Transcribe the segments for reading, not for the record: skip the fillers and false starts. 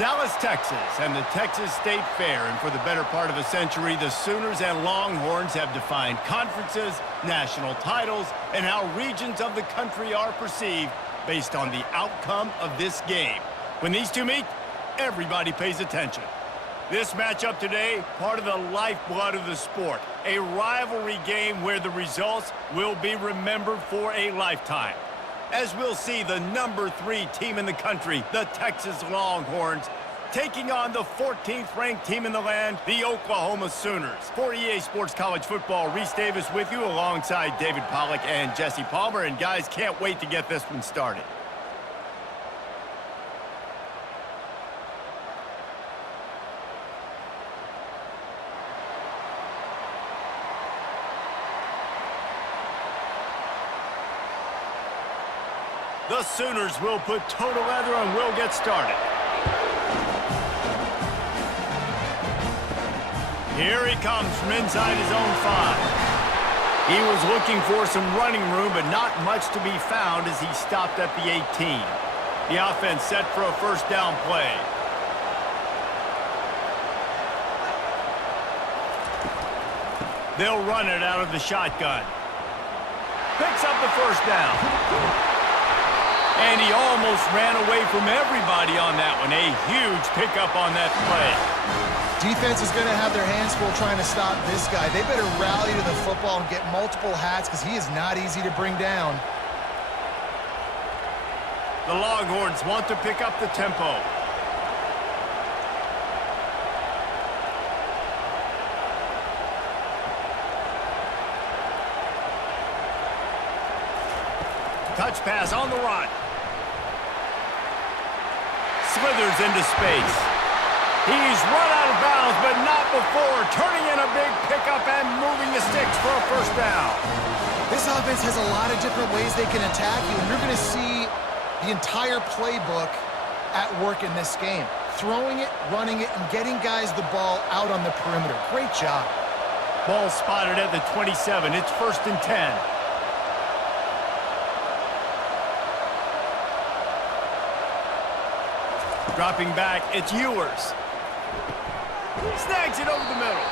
Dallas, Texas, and the Texas State Fair. And for the better part of a century, the Sooners and Longhorns have defined conferences, national titles, and how regions of the country are perceived based on the outcome of this game. When these two meet, everybody pays attention. This matchup today, part of the lifeblood of the sport. A rivalry game where the results will be remembered for a lifetime. As we'll see the #3 team in the country, the Texas Longhorns, taking on the 14th ranked team in the land, the Oklahoma Sooners. For EA Sports College Football, Reese Davis with you alongside David Pollack and Jesse Palmer. And guys, can't wait to get this one started. The Sooners will put toe together and will get started. Here he comes from inside his own 5. He was looking for some running room, but not much to be found as he stopped at the 18. The offense set for a first down play. They'll run it out of the shotgun. Picks up the first down. And he almost ran away from everybody on that one. A huge pickup on that play. Defense is going to have their hands full trying to stop this guy. They better rally to the football and get multiple hats because he is not easy to bring down. The Longhorns want to pick up the tempo. Touch pass on the run. Slithers into space. He's run out of bounds, but not before turning in a big pickup and moving the sticks for a first down. This offense has a lot of different ways they can attack you, and you're going to see the entire playbook at work in this game. Throwing it, running it, and getting guys the ball out on the perimeter. Great job. Ball spotted at the 27. It's 1st and 10. Dropping back, it's Ewers. Snags it over the middle.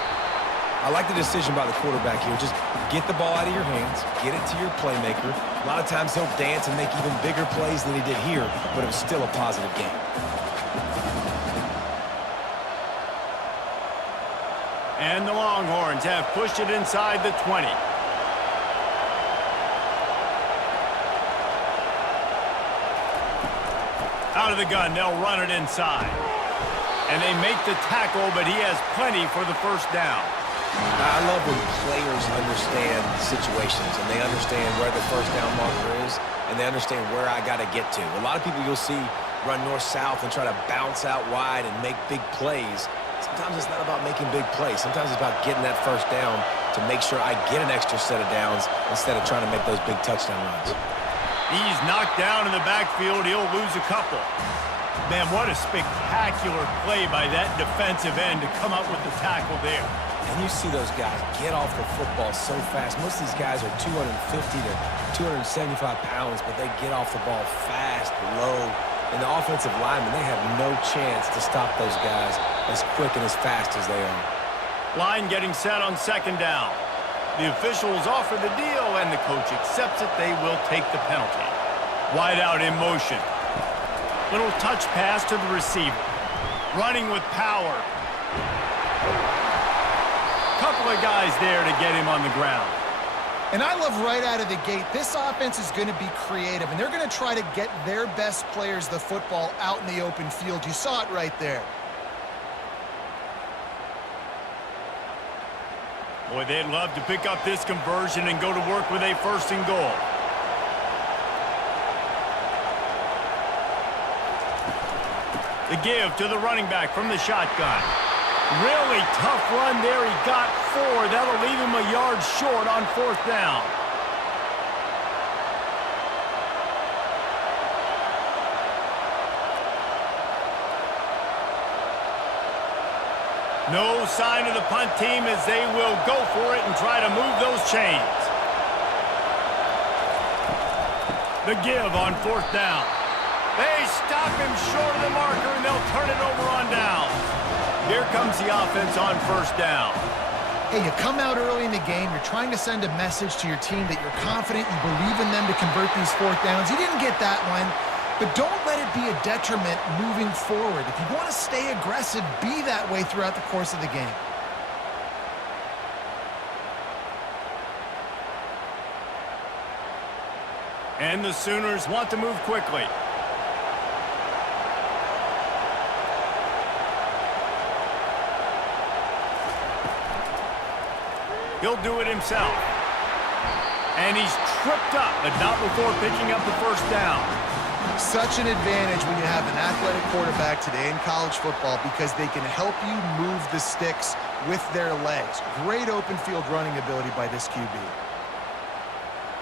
I like the decision by the quarterback here. Just get the ball out of your hands, get it to your playmaker. A lot of times he'll dance and make even bigger plays than he did here, but it was still a positive game. And the Longhorns have pushed it inside the 20. Out of the gun, they'll run it inside. And they make the tackle, but he has plenty for the first down. I love when players understand situations and they understand where the first down marker is and they understand where I got to get to. A lot of people you'll see run north-south and try to bounce out wide and make big plays. Sometimes it's not about making big plays. Sometimes it's about getting that first down to make sure I get an extra set of downs instead of trying to make those big touchdown runs. He's knocked down in the backfield. He'll lose a couple. Man, what a spectacular play by that defensive end to come up with the tackle there. And you see those guys get off the football so fast. Most of these guys are 250 to 275 pounds, but they get off the ball fast, low. And the offensive linemen, they have no chance to stop those guys as quick and as fast as they are. Line getting set on 2nd down. The officials offer the deal, and the coach accepts it. They will take the penalty. Wide out in motion. Little touch pass to the receiver. Running with power. Couple of guys there to get him on the ground. And I love right out of the gate, this offense is going to be creative, and they're going to try to get their best players the football out in the open field. You saw it right there. Boy, they'd love to pick up this conversion and go to work with a 1st and goal. The give to the running back from the shotgun. Really tough run there. He got 4. That'll leave him a yard short on 4th down. No sign of the punt team as they will go for it and try to move those chains. The give on 4th down. They stop him short of the marker, and they'll turn it over Here comes the offense on first down. Hey, you come out early in the game, you're trying to send a message to your team that you're confident, you believe in them to convert these fourth downs. You didn't get that one, but don't let it be a detriment moving forward. If you want to stay aggressive, be that way throughout the course of the game. And the Sooners want to move quickly. He'll do it himself. And he's tripped up, but not before picking up the first down. Such an advantage when you have an athletic quarterback today in college football because they can help you move the sticks with their legs. Great open field running ability by this QB.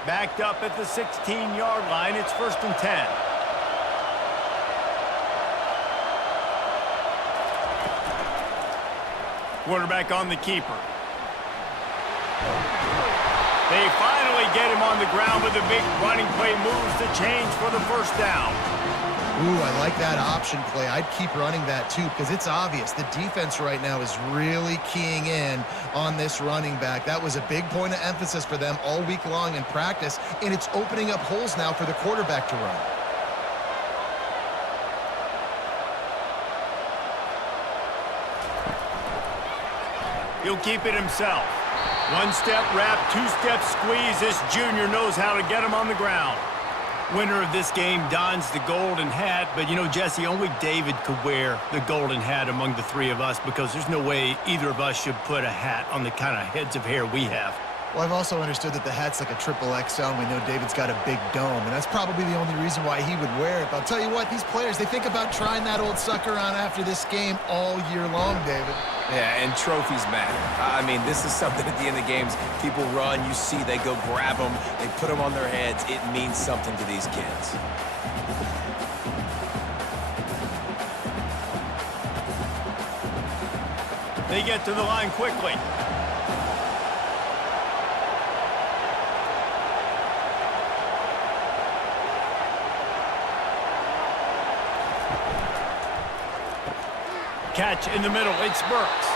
Backed up at the 16-yard line, it's 1st and 10. Quarterback on the keeper. They finally get him on the ground with a big running play, moves the change for the first down. Ooh, I like that option play. I'd keep running that too because it's obvious the defense right now is really keying in on this running back. That was a big point of emphasis for them all week long in practice, and it's opening up holes now for the quarterback to run. He'll keep it himself. One-step wrap, two-step squeeze. This junior knows how to get him on the ground. Winner of this game dons the golden hat, but you know, Jesse, only David could wear the golden hat among the three of us because there's no way either of us should put a hat on the kind of heads of hair we have. Well, I've also understood that the hat's like a triple XL, and we know David's got a big dome, and that's probably the only reason why he would wear it. But I'll tell you what, these players, they think about trying that old sucker on after this game all year long, David. Yeah, and trophies matter. I mean, this is something at the end of games. People run, you see, they go grab them, they put them on their heads. It means something to these kids. They get to the line quickly. Catch in the middle, it's Burks.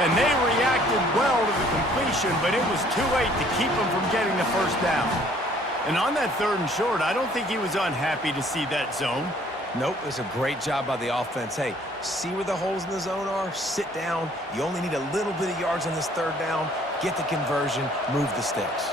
And they reacted well to the completion, but it was too late to keep them from getting the first down. And on that 3rd and short, I don't think he was unhappy to see that zone. Nope, it was a great job by the offense. Hey, see where the holes in the zone are? Sit down. You only need a little bit of yards on this 3rd down. Get the conversion, move the sticks.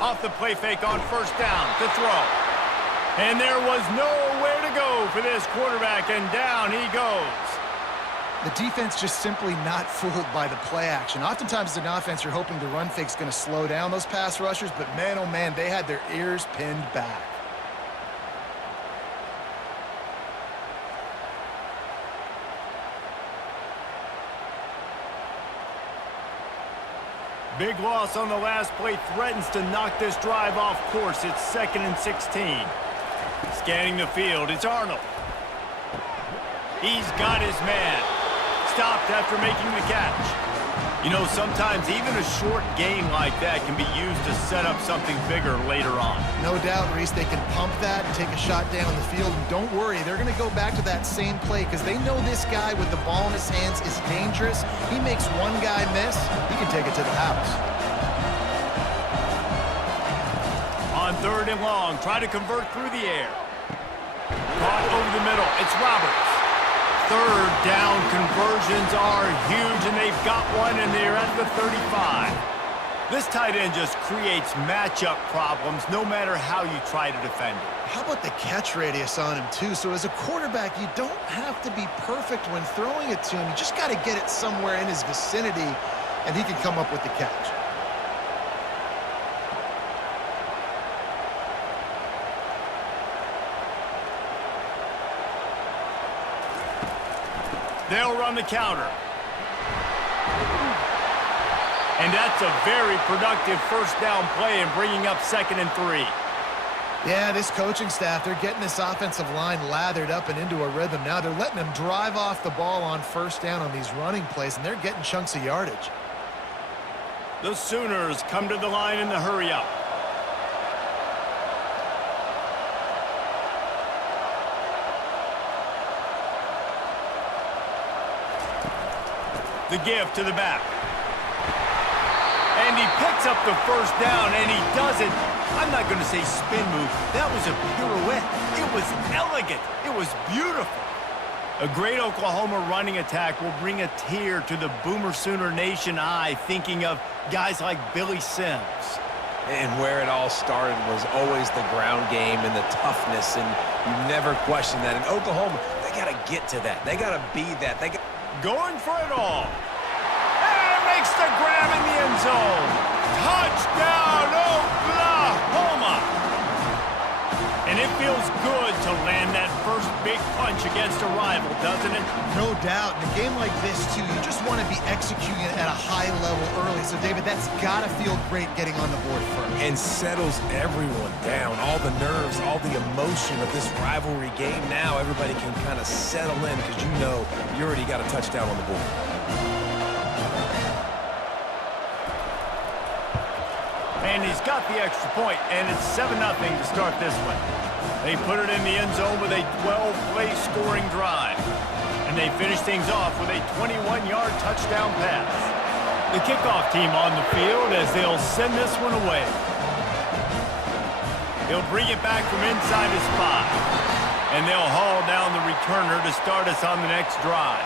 Off the play fake on first down to throw. And there was nowhere to go for this quarterback, and down he goes. The defense just simply not fooled by the play action. Oftentimes as an offense, you're hoping the run fake's going to slow down those pass rushers, but man, oh man, they had their ears pinned back. Big loss on the last play threatens to knock this drive off course. It's 2nd and 16. Scanning the field, it's Arnold. He's got his man. Stopped after making the catch. You know, sometimes even a short game like that can be used to set up something bigger later on. No doubt, Reese, they can pump that and take a shot down the field. And don't worry, they're going to go back to that same play because they know this guy with the ball in his hands is dangerous. He makes one guy miss, he can take it to the house. On 3rd and long, try to convert through the air. Caught over the middle, it's Roberts. 3rd down conversions are huge, and they've got one, and they're at the 35. This tight end just creates matchup problems no matter how you try to defend it. How about the catch radius on him, too? So as a quarterback, you don't have to be perfect when throwing it to him. You just got to get it somewhere in his vicinity, and he can come up with the catch. They'll run the counter. And that's a very productive first down play and bringing up 2nd and 3. Yeah, this coaching staff, they're getting this offensive line lathered up and into a rhythm. Now they're letting them drive off the ball on first down on these running plays, and they're getting chunks of yardage. The Sooners come to the line in the hurry-up. The give to the back. And he picks up the first down, and he does it. I'm not going to say spin move. That was a pirouette. It was elegant. It was beautiful. A great Oklahoma running attack will bring a tear to the Boomer Sooner Nation eye, thinking of guys like Billy Sims. And where it all started was always the ground game and the toughness, and you never question that. In Oklahoma, they got to get to that. They got to be that. Going for it all. And makes the grab in the end zone. Touchdown, Oklahoma! And it feels good to land that first big punch against a rival, doesn't it? No doubt. In a game like this, too, you just want to be executing it at a high level early. So, David, that's got to feel great getting on the board first. And settles everyone down. All the nerves, all the emotion of this rivalry game. Now everybody can kind of settle in because you know you already got a touchdown on the board. And he's got the extra point, and it's 7-0 to start this one. They put it in the end zone with a 12-play scoring drive. And they finish things off with a 21-yard touchdown pass. The kickoff team on the field as they'll send this one away. He'll bring it back from inside his 5. And they'll haul down the returner to start us on the next drive.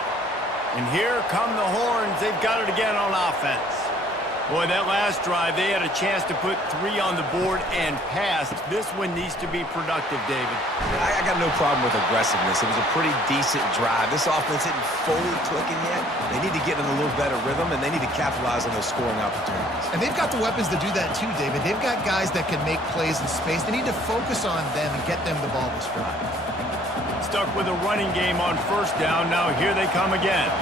And here come the horns. They've got it again on offense. Boy, that last drive, they had a chance to put 3 on the board and passed. This one needs to be productive, David. I got no problem with aggressiveness. It was a pretty decent drive. This offense isn't fully clicking yet. They need to get in a little better rhythm, and they need to capitalize on those scoring opportunities. And they've got the weapons to do that too, David. They've got guys that can make plays in space. They need to focus on them and get them the ball this drive. Stuck with a running game on first down. Now here they come again.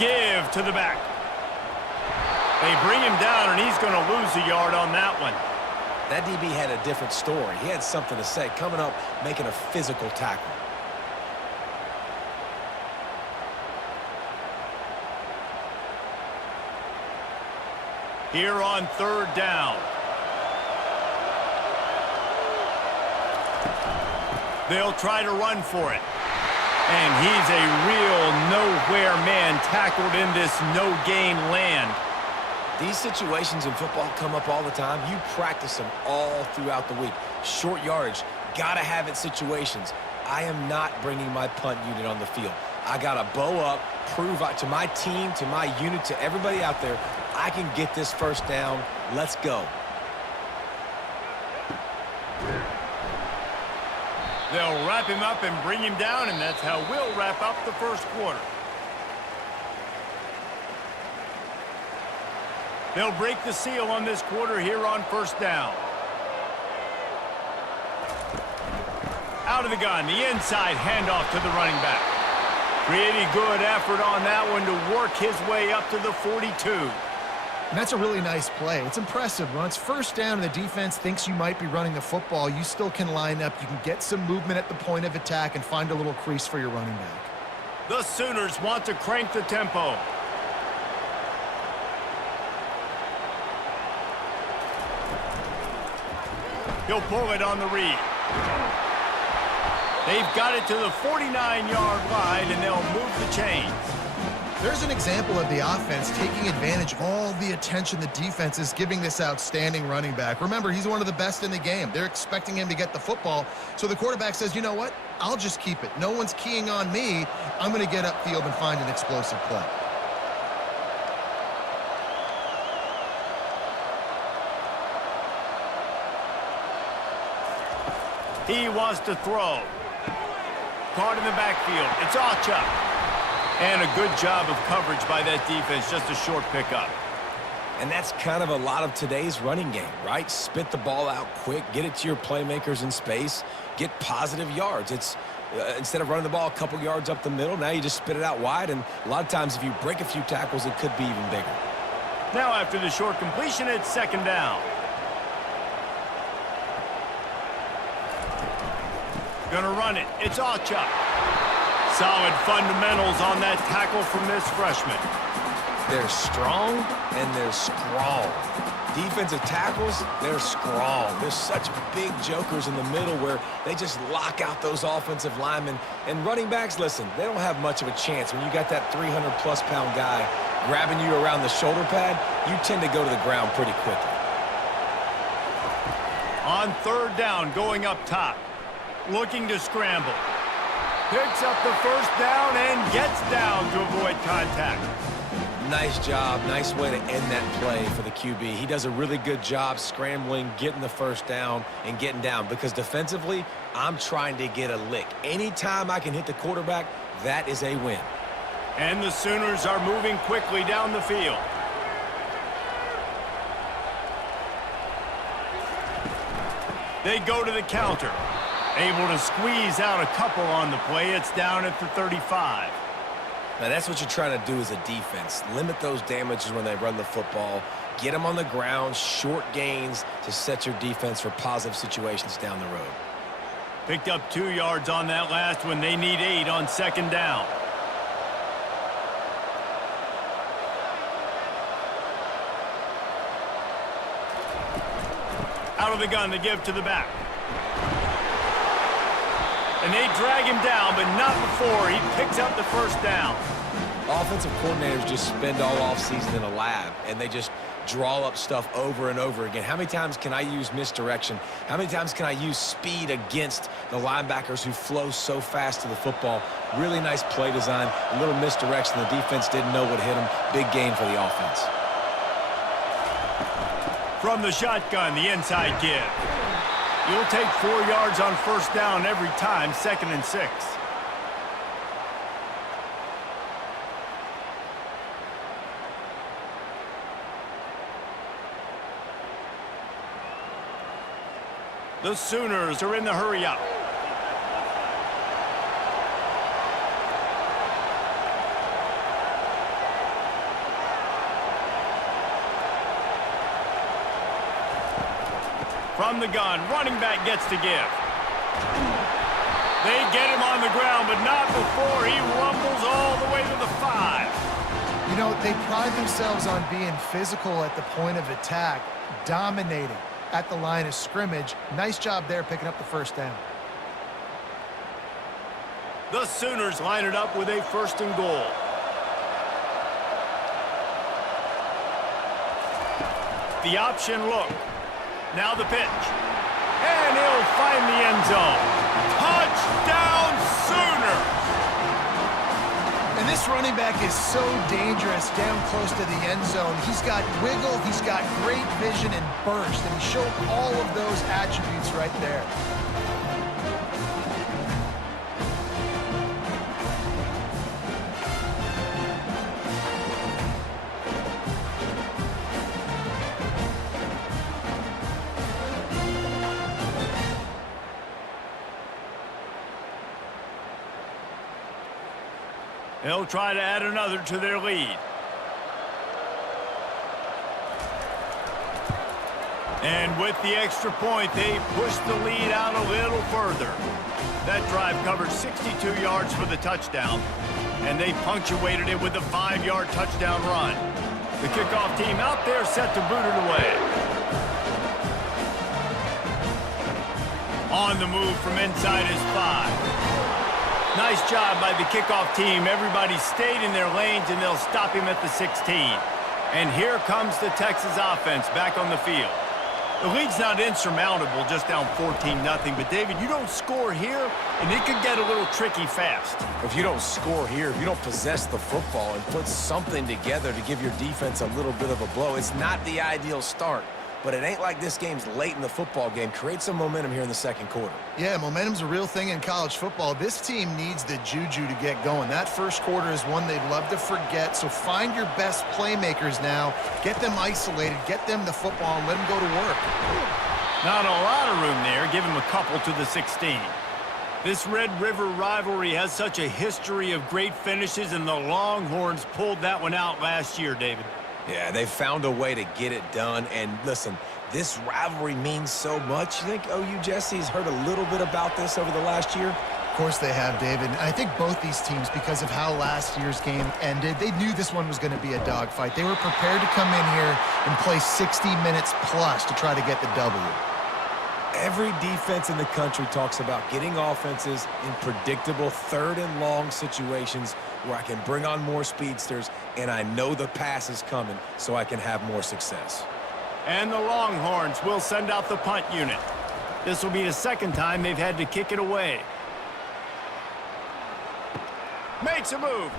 Give to the back. They bring him down, and he's going to lose a yard on that one. That DB had a different story. He had something to say, coming up, making a physical tackle. Here on third down. They'll try to run for it. And he's a real nowhere man tackled in this no-gain land. These situations in football come up all the time. You practice them all throughout the week. Short yardage, gotta have it situations. I am not bringing my punt unit on the field. I gotta bow up, prove to my team, to my unit, to everybody out there, I can get this first down. Let's go. They'll wrap him up and bring him down, and that's how we'll wrap up the first quarter. They'll break the seal on this quarter here on first down. Out of the gun, the inside handoff to the running back. Pretty good effort on that one to work his way up to the 42. And that's a really nice play. It's impressive. When it's first down and the defense thinks you might be running the football, you still can line up. You can get some movement at the point of attack and find a little crease for your running back. The Sooners want to crank the tempo. He'll pull it on the read. They've got it to the 49-yard line, and they'll move the chains. There's an example of the offense taking advantage of all the attention the defense is giving this outstanding running back. Remember, he's one of the best in the game. They're expecting him to get the football. So the quarterback says, you know what? I'll just keep it. No one's keying on me. I'm going to get upfield and find an explosive play. He wants to throw. Caught in the backfield. It's Ocha. And a good job of coverage by that defense. Just a short pickup. And that's kind of a lot of today's running game, right? Spit the ball out quick, get it to your playmakers in space, get positive yards. It's instead of running the ball a couple yards up the middle, now you just spit it out wide. And a lot of times if you break a few tackles, it could be even bigger. Now after the short completion, it's second down. Gonna run it. It's Ocha. Solid fundamentals on that tackle from this freshman. They're strong and they're strong. Defensive tackles, they're strong. There's such big jokers in the middle where they just lock out those offensive linemen. And running backs, listen, they don't have much of a chance. When you got that 300-plus pound guy grabbing you around the shoulder pad, you tend to go to the ground pretty quickly. On third down, going up top. Looking to scramble. Picks up the first down and gets down to avoid contact. Nice job. Nice way to end that play for the QB. He does a really good job scrambling, getting the first down, and getting down. Because defensively, I'm trying to get a lick. Anytime I can hit the quarterback, that is a win. And the Sooners are moving quickly down the field. They go to the counter. Able to squeeze out a couple on the play. It's down at the 35. Now, that's what you're trying to do as a defense. Limit those damages when they run the football. Get them on the ground, short gains to set your defense for positive situations down the road. Picked up 2 yards on that last one. They need 8 on second down. Out of the gun to give to the back. And they drag him down, but not before he picks up the first down. Offensive coordinators just spend all offseason in a lab, and they just draw up stuff over and over again. How many times can I use misdirection? How many times can I use speed against the linebackers who flow so fast to the football? Really nice play design, a little misdirection. The defense didn't know what hit them. Big gain for the offense. From the shotgun, the inside give. You'll take 4 yards on first down every time, 2nd and 6. The Sooners are in the hurry up. From the gun, running back gets to give. They get him on the ground, but not before he rumbles all the way to the 5. You know, they pride themselves on being physical at the point of attack, dominating at the line of scrimmage. Nice job there picking up the first down. The Sooners line it up with a 1st and goal. The option look. Now the pitch. And he'll find the end zone. Touchdown, Sooners! And this running back is so dangerous down close to the end zone. He's got wiggle, he's got great vision and burst, and he showed all of those attributes right there. They'll try to add another to their lead. And with the extra point, they push the lead out a little further. That drive covered 62 yards for the touchdown, and they punctuated it with a 5-yard touchdown run. The kickoff team out there set to boot it away. On the move from inside his 5. Nice job by the kickoff team. Everybody stayed in their lanes, and they'll stop him at the 16. And here comes the Texas offense back on the field. The lead's not insurmountable, just down 14-0. But, David, you don't score here, and it could get a little tricky fast. If you don't score here, if you don't possess the football and put something together to give your defense a little bit of a blow, it's not the ideal start. But it ain't like this game's late in the football game. Create some momentum here in the second quarter. Yeah, momentum's a real thing in college football. This team needs the juju to get going. That first quarter is one they'd love to forget. So find your best playmakers now. Get them isolated. Get them the football and let them go to work. Not a lot of room there. Give him a couple to the 16. This Red River rivalry has such a history of great finishes, and the Longhorns pulled that one out last year, David. Yeah, they found a way to get it done. And listen, this rivalry means so much. You think OU Jesse's heard a little bit about this over the last year? Of course they have, David. And I think both these teams, because of how last year's game ended, they knew this one was going to be a dogfight. They were prepared to come in here and play 60 minutes plus to try to get the W. Every defense in the country talks about getting offenses in predictable third and long situations where I can bring on more speedsters and I know the pass is coming so I can have more success. And the Longhorns will send out the punt unit. This will be the second time they've had to kick it away. Makes a move.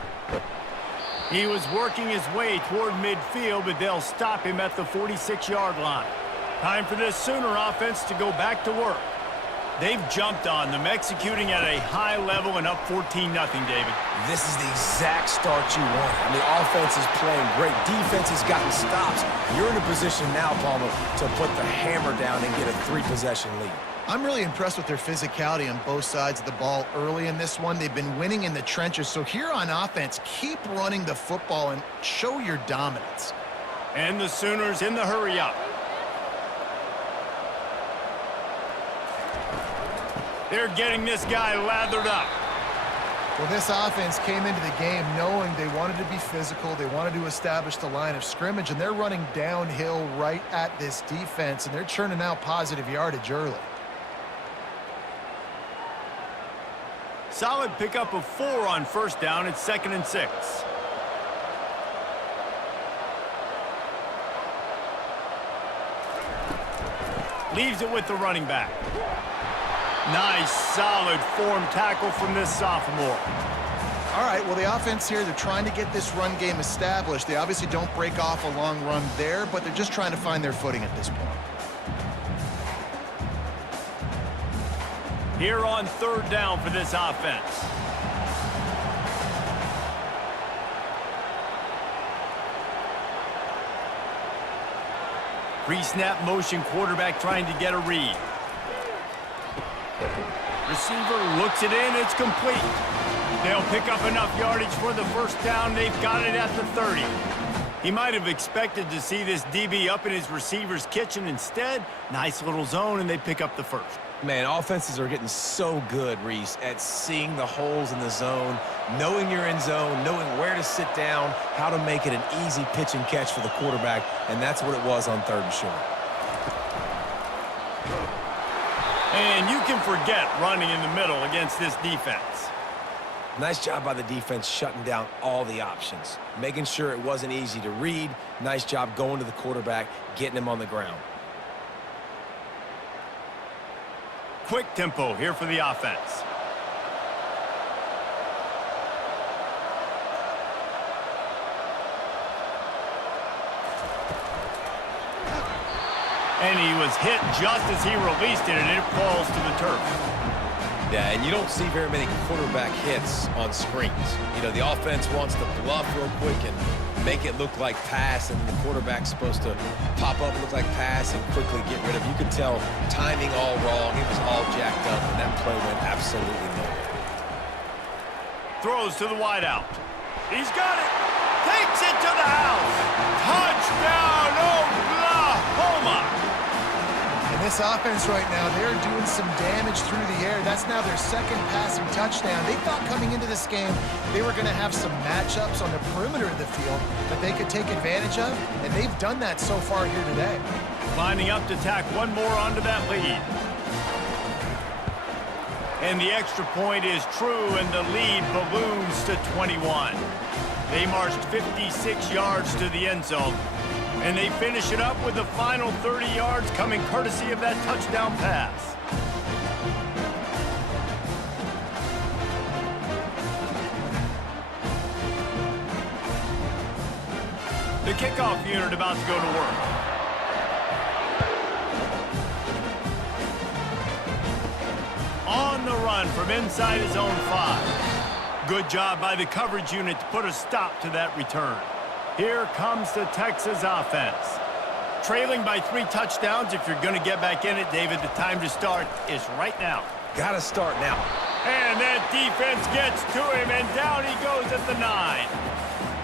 He was working his way toward midfield, but they'll stop him at the 46-yard line. Time for this Sooner offense to go back to work. They've jumped on them, executing at a high level and up 14-0, David. This is the exact start you want. And the offense is playing great. Defense has gotten stops. You're in a position now, Palmer, to put the hammer down and get a 3-possession lead. I'm really impressed with their physicality on both sides of the ball early in this one. They've been winning in the trenches. So here on offense, keep running the football and show your dominance. And the Sooners in the hurry up. They're getting this guy lathered up. Well, this offense came into the game knowing they wanted to be physical. They wanted to establish the line of scrimmage, and they're running downhill right at this defense, and they're churning out positive yardage early. Solid pickup of 4 on first down. It's 2nd and 6. Leaves it with the running back. Nice, solid form tackle from this sophomore. All right, well, the offense here, they're trying to get this run game established. They obviously don't break off a long run there, but they're just trying to find their footing at this point. Here on 3rd down for this offense. Pre-snap motion, quarterback trying to get a read. Receiver looks it in, it's complete. They'll pick up enough yardage for the first down. They've got it at the 30. He might have expected to see this DB up in his receiver's kitchen. Instead, nice little zone, and they pick up the first. Man, offenses are getting so good, Reese, at seeing the holes in the zone, knowing you're in zone, knowing where to sit down, how to make it an easy pitch and catch for the quarterback, and that's what it was on 3rd and short. And you can forget running in the middle against this defense. Nice job by the defense shutting down all the options, making sure it wasn't easy to read. Nice job going to the quarterback, getting him on the ground. Quick tempo here for the offense. And he was hit just as he released it, and it falls to the turf. Yeah, and you don't see very many quarterback hits on screens. You know, the offense wants to bluff real quick and make it look like pass, and the quarterback's supposed to pop up, look like pass, and quickly get rid of it. You could tell timing all wrong. It was all jacked up, and that play went absolutely nowhere. Throws to the wideout. He's got it. Takes it to the house. Touchdown, Oklahoma. And this offense right now, they're doing some damage through the air. That's now their 2nd passing touchdown. They thought coming into this game they were going to have some matchups on the perimeter of the field that they could take advantage of, and they've done that so far here today. Lining up to tack one more onto that lead. And the extra point is true, and the lead balloons to 21. They marched 56 yards to the end zone. And they finish it up with the final 30 yards coming courtesy of that touchdown pass. The kickoff unit about to go to work. On the run from inside his own 5. Good job by the coverage unit to put a stop to that return. Here comes the Texas offense. Trailing by 3 touchdowns. If you're going to get back in it, David, the time to start is right now. Got to start now. And that defense gets to him, and down he goes at the 9.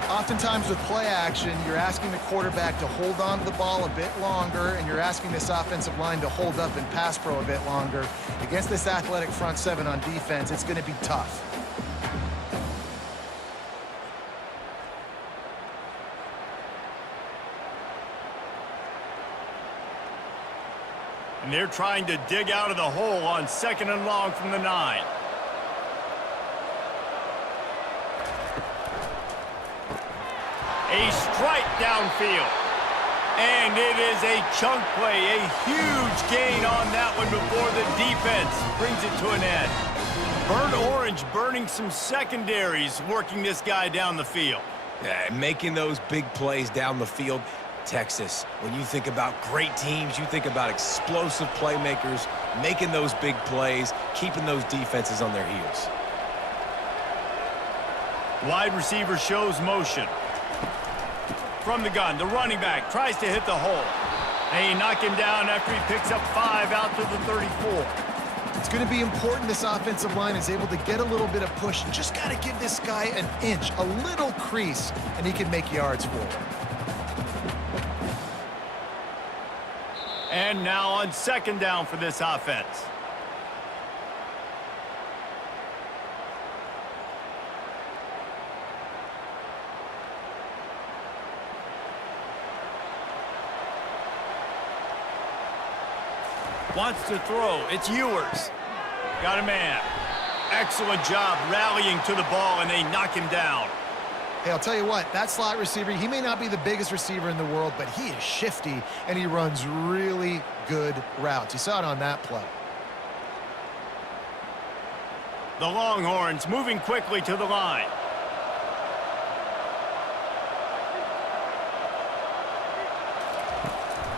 Oftentimes with play action, you're asking the quarterback to hold on to the ball a bit longer, and you're asking this offensive line to hold up and pass pro a bit longer. Against this athletic front seven on defense, it's going to be tough. And they're trying to dig out of the hole on 2nd and long from the 9. A strike downfield. And it is a chunk play, a huge gain on that one before the defense brings it to an end. Burnt Orange burning some secondaries, working this guy down the field. Yeah, making those big plays down the field. Texas, when you think about great teams, you think about explosive playmakers, making those big plays, keeping those defenses on their heels. Wide receiver shows motion. From the gun, the running back tries to hit the hole. They knock him down after he picks up 5 out to the 34. It's going to be important this offensive line is able to get a little bit of push. You just got to give this guy an inch, a little crease, and he can make yards for it. And now on 2nd down for this offense. Wants to throw. It's Ewers. Got a man. Excellent job rallying to the ball, and they knock him down. Hey, I'll tell you what, that slot receiver, he may not be the biggest receiver in the world, but he is shifty, and he runs really good routes. You saw it on that play. The Longhorns moving quickly to the line.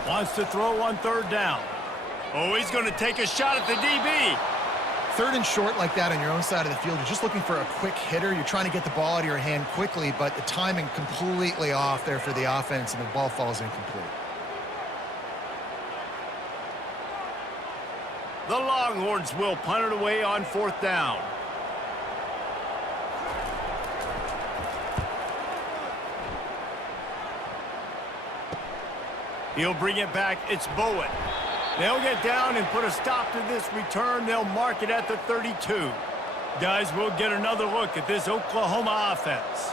Wants to throw on 3rd down. Oh, he's going to take a shot at the DB. 3rd and short like that on your own side of the field, you're just looking for a quick hitter. You're trying to get the ball out of your hand quickly, but the timing completely off there for the offense, and the ball falls incomplete. The Longhorns will punt it away on 4th down. He'll bring it back. It's Bowen. They'll get down and put a stop to this return. They'll mark it at the 32. Guys, we'll get another look at this Oklahoma offense.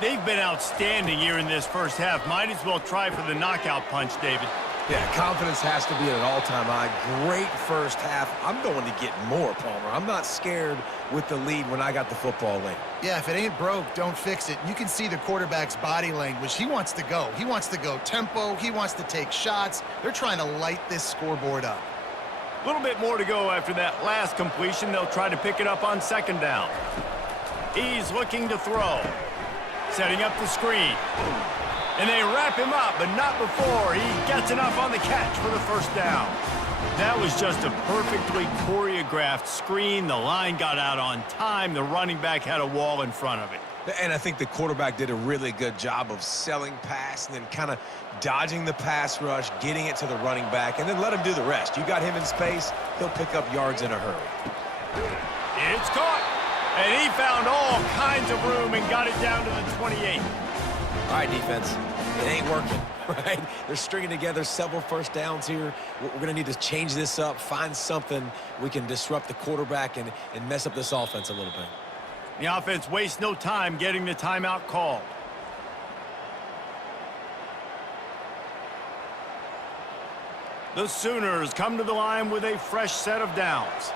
They've been outstanding here in this first half. Might as well try for the knockout punch, David. Yeah, confidence has to be at an all-time high. Great first half. I'm going to get more, Palmer. I'm not scared with the lead when I got the football late. Yeah, if it ain't broke, don't fix it. You can see the quarterback's body language. He wants to go. He wants to go tempo. He wants to take shots. They're trying to light this scoreboard up. A little bit more to go after that last completion. They'll try to pick it up on 2nd down. He's looking to throw. Setting up the screen. And they wrap him up, but not before he gets enough on the catch for the 1st down. That was just a perfectly choreographed screen. The line got out on time. The running back had a wall in front of it. And I think the quarterback did a really good job of selling pass and then kind of dodging the pass rush, getting it to the running back, and then let him do the rest. You got him in space, he'll pick up yards in a hurry. It's caught. And he found all kinds of room and got it down to the 28. All right, defense, it ain't working, right? They're stringing together several 1st downs here. We're going to need to change this up, find something we can disrupt the quarterback and mess up this offense a little bit. The offense wastes no time getting the timeout called. The Sooners come to the line with a fresh set of downs.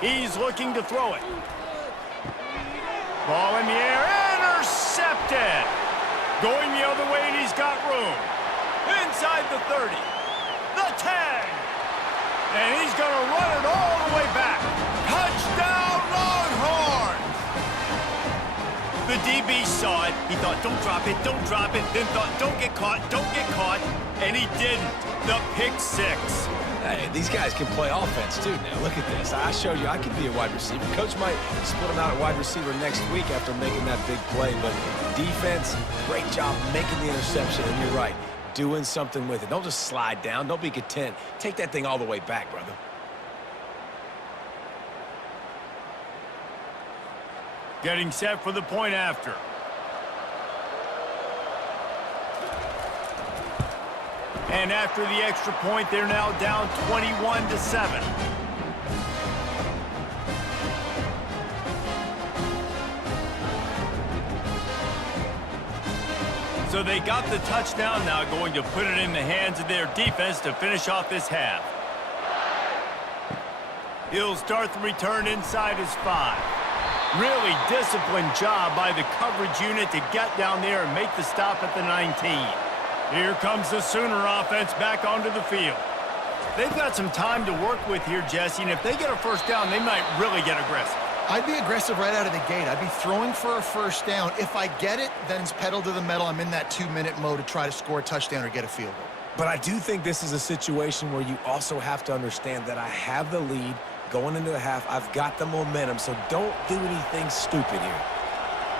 He's looking to throw it. Ball in the air, intercepted. Going the other way, and he's got room. Inside the 30, the 10. And he's going to run it all the way back. Touchdown, Longhorns! The DB saw it. He thought, don't drop it, don't drop it. Then thought, don't get caught, don't get caught. And he didn't. The pick 6. Hey, these guys can play offense, too, now. Look at this. I showed you I could be a wide receiver. Coach might split him out at wide receiver next week after making that big play. But defense, great job making the interception. And you're right, doing something with it. Don't just slide down. Don't be content. Take that thing all the way back, brother. Getting set for the point after. And after the extra point, they're now down 21-7. So they got the touchdown, now going to put it in the hands of their defense to finish off this half. He'll start the return inside his 5. Really disciplined job by the coverage unit to get down there and make the stop at the 19. Here comes the Sooner offense back onto the field. They've got some time to work with here, Jesse, and if they get a first down, they might really get aggressive. I'd be aggressive right out of the gate. I'd be throwing for a first down. If I get it, then it's pedal to the metal. I'm in that 2-minute mode to try to score a touchdown or get a field goal. But I do think this is a situation where you also have to understand that I have the lead going into the half. I've got the momentum, so don't do anything stupid here.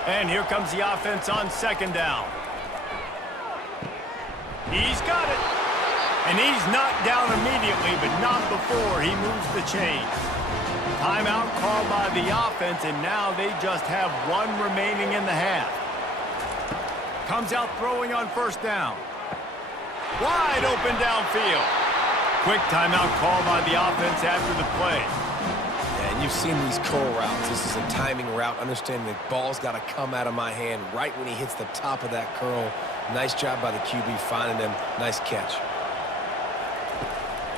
And here comes the offense on second down. He's got it. And he's knocked down immediately, but not before he moves the chains. Timeout called by the offense, and now they just have one remaining in the half. Comes out throwing on first down. Wide open downfield. Quick timeout call by the offense after the play. And you've seen these curl routes. This is a timing route. Understanding the ball's got to come out of my hand right when he hits the top of that curl. Nice job by the QB finding him. Nice catch.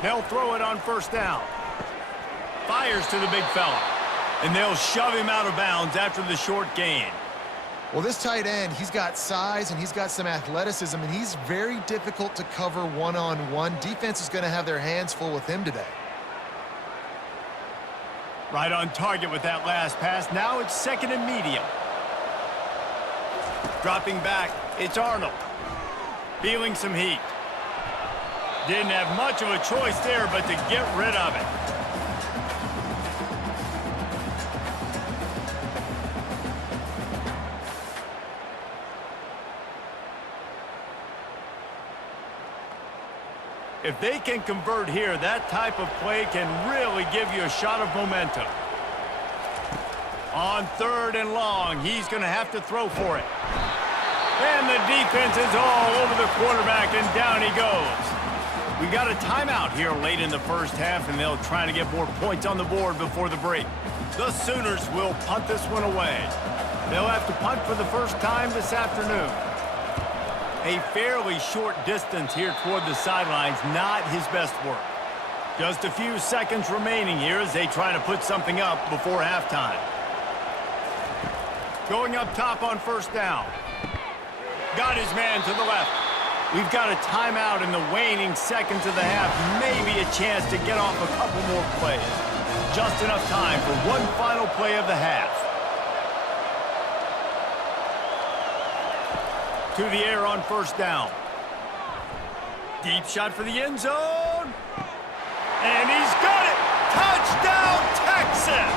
They'll throw it on first down. Fires to the big fella. And they'll shove him out of bounds after the short gain. Well, this tight end, he's got size and he's got some athleticism, and he's very difficult to cover one-on-one. Defense is going to have their hands full with him today. Right on target with that last pass. Now it's second and medium. Dropping back, it's Arnold. Feeling some heat. Didn't have much of a choice there, but to get rid of it. If they can convert here, that type of play can really give you a shot of momentum. On third and long, he's going to have to throw for it. And the defense is all over the quarterback, and down he goes. We got a timeout here late in the first half, and they'll try to get more points on the board before the break. The Sooners will punt this one away. They'll have to punt for the first time this afternoon. A fairly short distance here toward the sidelines, not his best work. Just a few seconds remaining here as they try to put something up before halftime. Going up top on first down. Got his man to the left. We've got a timeout in the waning seconds of the half. Maybe a chance to get off a couple more plays. Just enough time for one final play of the half. To the air on first down. Deep shot for the end zone. And he's got it. Touchdown, Texas!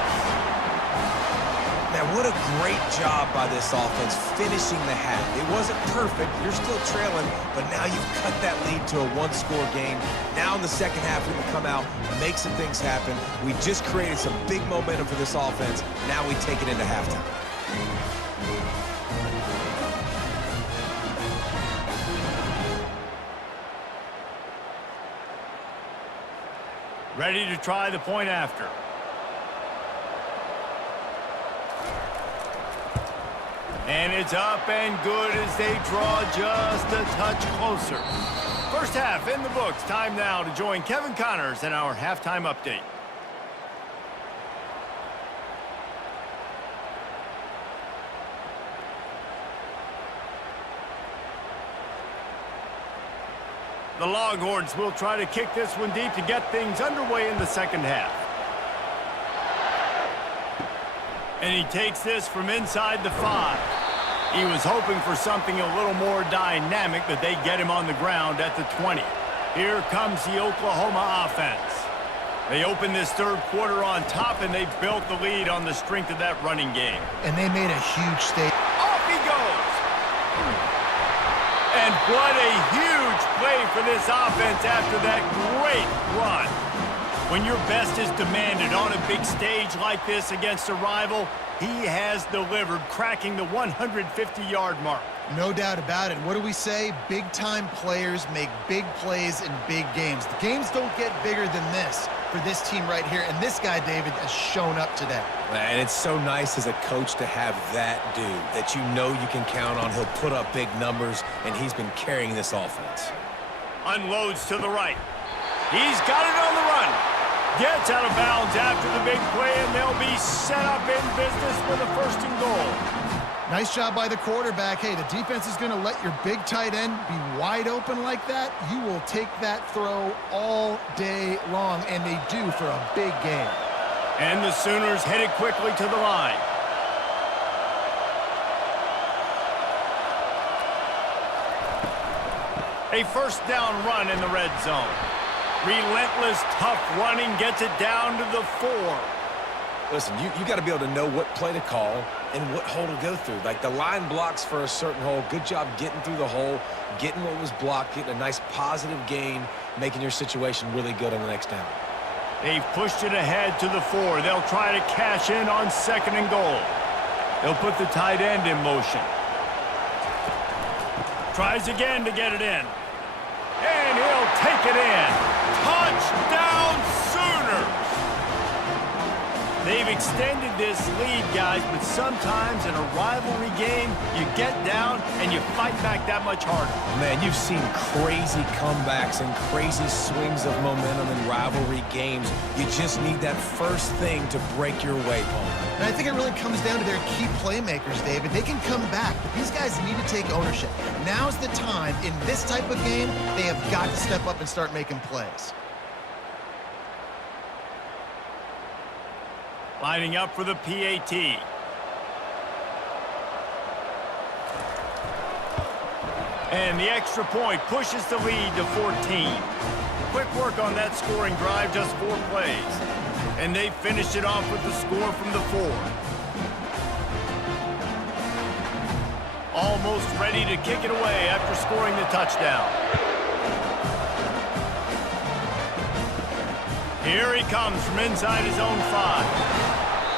Man, what a great job by this offense finishing the half. It wasn't perfect. You're still trailing, but now you've cut that lead to a one-score game. Now in the second half, we can come out, make some things happen. We just created some big momentum for this offense. Now we take it into halftime. Ready to try the point after. And it's up and good as they draw just a touch closer. First half in the books. Time now to join Kevin Connors in our halftime update. The Longhorns will try to kick this one deep to get things underway in the second half. And he takes this from inside the 5. He was hoping for something a little more dynamic, but they get him on the ground at the 20. Here comes the Oklahoma offense. They open this third quarter on top, and they built the lead on the strength of that running game. And they made a huge statement. Off he goes! And what a huge play for this offense after that great run. When your best is demanded on a big stage like this against a rival, he has delivered, cracking the 150-yard mark. No doubt about it. What do we say? Big-time players make big plays in big games. The games don't get bigger than this for this team right here, and this guy, David, has shown up today. And it's so nice as a coach to have that dude that you know you can count on. He'll put up big numbers, and he's been carrying this offense. Unloads to the right. He's got it on the run. Gets out of bounds after the big play, and they'll be set up in business with a 1st and goal. Nice job by the quarterback. Hey, the defense is going to let your big tight end be wide open like that. You will take that throw all day long, and they do for a big game. And the Sooners headed quickly to the line. A 1st down run in the red zone. Relentless, tough running gets it down to the 4. Listen, you got to be able to know what play to call and what hole to go through. Like, the line blocks for a certain hole. Good job getting through the hole, getting what was blocked, getting a nice positive gain, making your situation really good on the next down. They've pushed it ahead to the 4. They'll try to cash in on 2nd and goal. They'll put the tight end in motion. Tries again to get it in. And he'll take it in. Touchdown, Sooners! They've extended this lead, guys, but sometimes in a rivalry game, you get down and you fight back that much harder. Man, you've seen crazy comebacks and crazy swings of momentum in rivalry games. You just need that first thing to break your way, Palmer. And I think it really comes down to their key playmakers, David. They can come back, but these guys need to take ownership. Now's the time. In this type of game, they have got to step up and start making plays. Lining up for the PAT. And the extra point pushes the lead to 14. Quick work on that scoring drive, just 4 plays. And they finished it off with the score from the 4. Almost ready to kick it away after scoring the touchdown. Here he comes from inside his own 5.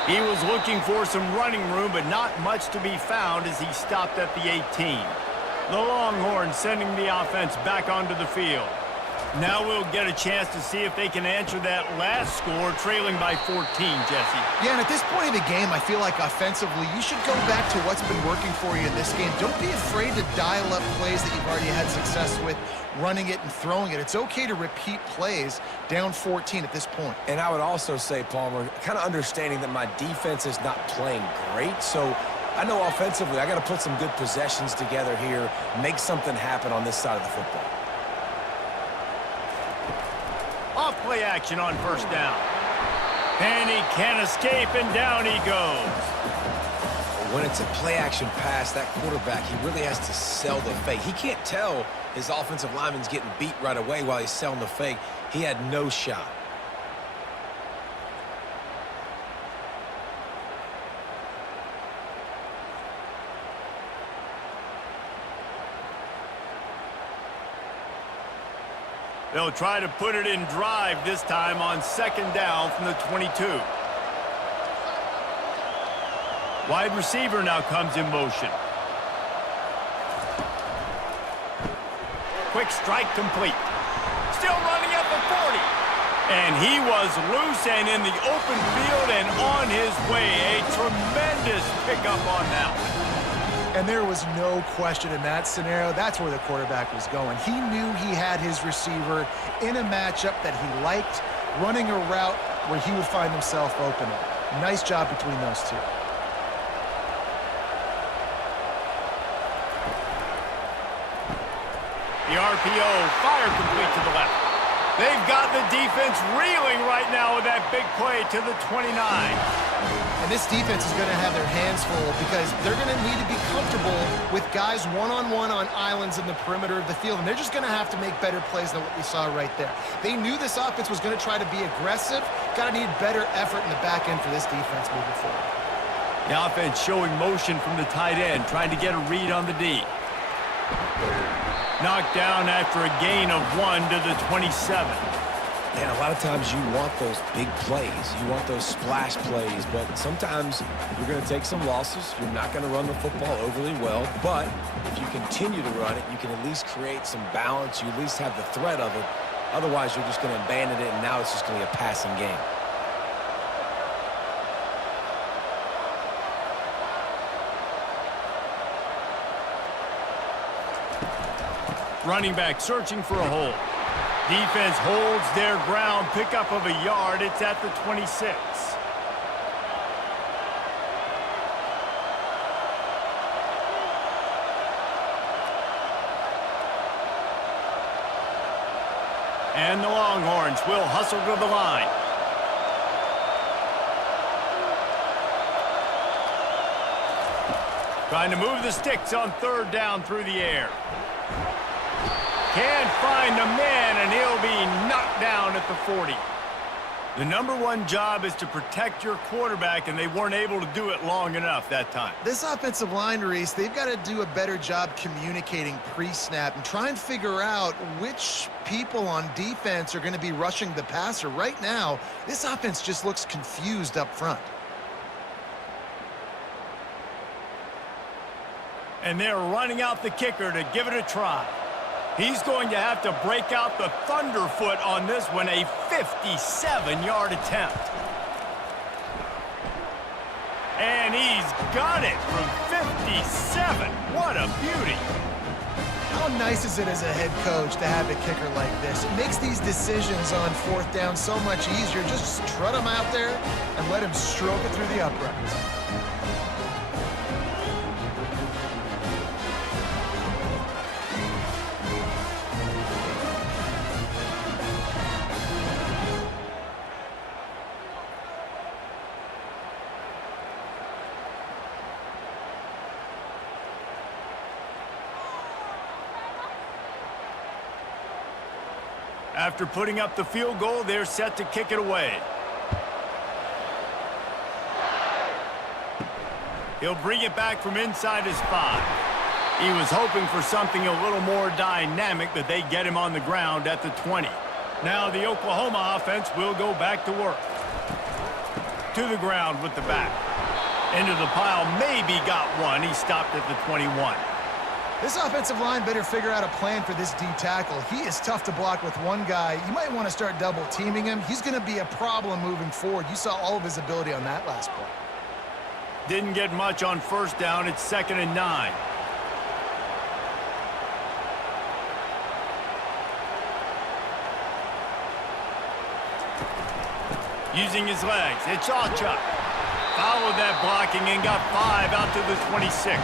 He was looking for some running room, but not much to be found as he stopped at the 18. The Longhorns sending the offense back onto the field. Now we'll get a chance to see if they can answer that last score, trailing by 14, Jesse. Yeah, and at this point of the game, I feel like offensively, you should go back to what's been working for you in this game. Don't be afraid to dial up plays that you've already had success with, running it and throwing it. It's okay to repeat plays down 14 at this point. And I would also say, Palmer, kind of understanding that my defense is not playing great, so I know offensively I got to put some good possessions together here, make something happen on this side of the football. Off play action on 1st down. And he can't escape, and down he goes. When it's a play-action pass, that quarterback, he really has to sell the fake. He can't tell his offensive lineman's getting beat right away while he's selling the fake. He had no shot. They'll try to put it in drive this time on 2nd down from the 22. Wide receiver now comes in motion. Quick strike complete. Still running at the 40. And he was loose and in the open field and on his way. A tremendous pickup on that one. And there was no question in that scenario. That's where the quarterback was going. He knew he had his receiver in a matchup that he liked, running a route where he would find himself open. Nice job between those two. The RPO, fire complete to the left. They've got the defense reeling right now with that big play to the 29. And this defense is going to have their hands full because they're going to need to be comfortable with guys one-on-one on islands in the perimeter of the field, and they're just going to have to make better plays than what we saw right there. They knew this offense was going to try to be aggressive. Got to need better effort in the back end for this defense moving forward. The offense showing motion from the tight end, trying to get a read on the D. Knocked down after a gain of 1 to the 27. And a lot of times you want those big plays. You want those splash plays. But sometimes you're going to take some losses. You're not going to run the football overly well. But if you continue to run it, you can at least create some balance. You at least have the threat of it. Otherwise, you're just going to abandon it, and now it's just going to be a passing game. Running back searching for a hole. Defense holds their ground, pickup of a yard. It's at the 26. And the Longhorns will hustle to the line. Trying to move the sticks on third down through the air. Can't find the man, and he'll be knocked down at the 40. The number one job is to protect your quarterback, and they weren't able to do it long enough that time. This offensive line, Reese, they've got to do a better job communicating pre-snap and try and figure out which people on defense are going to be rushing the passer. Right now, this offense just looks confused up front. And they're running out the kicker to give it a try. He's going to have to break out the thunderfoot on this one, a 57-yard attempt. And he's got it from 57. What a beauty. How nice is it as a head coach to have a kicker like this? It makes these decisions on fourth down so much easier. Just strut him out there and let him stroke it through the uprights. After putting up the field goal, they're set to kick it away. He'll bring it back from inside his 5. He was hoping for something a little more dynamic, but they get him on the ground at the 20. Now the Oklahoma offense will go back to work. To the ground with the back. Into the pile, maybe got one. He stopped at the 21. This offensive line better figure out a plan for this D tackle. He is tough to block with one guy. You might want to start double teaming him. He's going to be a problem moving forward. You saw all of his ability on that last play. Didn't get much on first down. It's 2nd and 9. Using his legs, it's Achuk. Followed that blocking and got 5 out to the 26.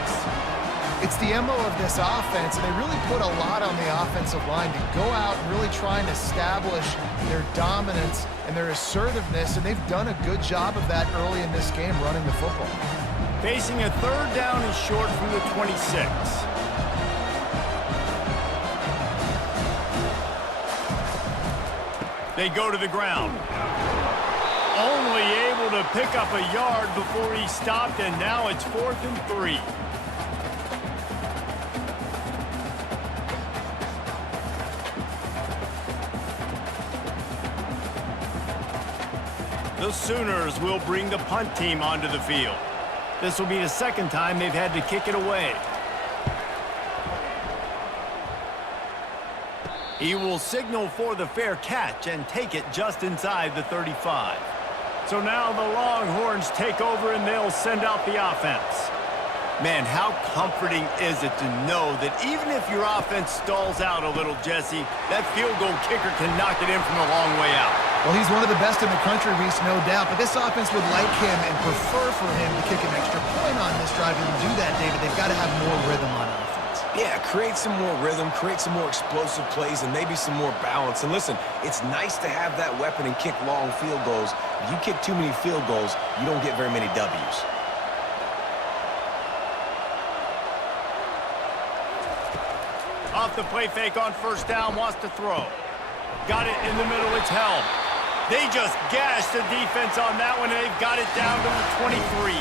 It's the MO of this offense, and they really put a lot on the offensive line to go out and really try and establish their dominance and their assertiveness, and they've done a good job of that early in this game running the football. Facing a third down and short from the 26. They go to the ground. Only able to pick up a yard before he stopped, and now it's 4th and 3. The Sooners will bring the punt team onto the field. This will be the second time they've had to kick it away. He will signal for the fair catch and take it just inside the 35. So now the Longhorns take over and they'll send out the offense. Man, how comforting is it to know that even if your offense stalls out a little, Jesse, that field goal kicker can knock it in from a long way out. Well, he's one of the best in the country, Reese, no doubt. But this offense would like him and prefer for him to kick an extra point on this drive. And to do that, David, they've got to have more rhythm on offense. Yeah, create some more rhythm, create some more explosive plays, and maybe some more balance. And listen, it's nice to have that weapon and kick long field goals. If you kick too many field goals, you don't get very many W's. Off the play fake on first down, wants to throw. Got it in the middle, it's held. They just gashed the defense on that one, and they've got it down to the 23.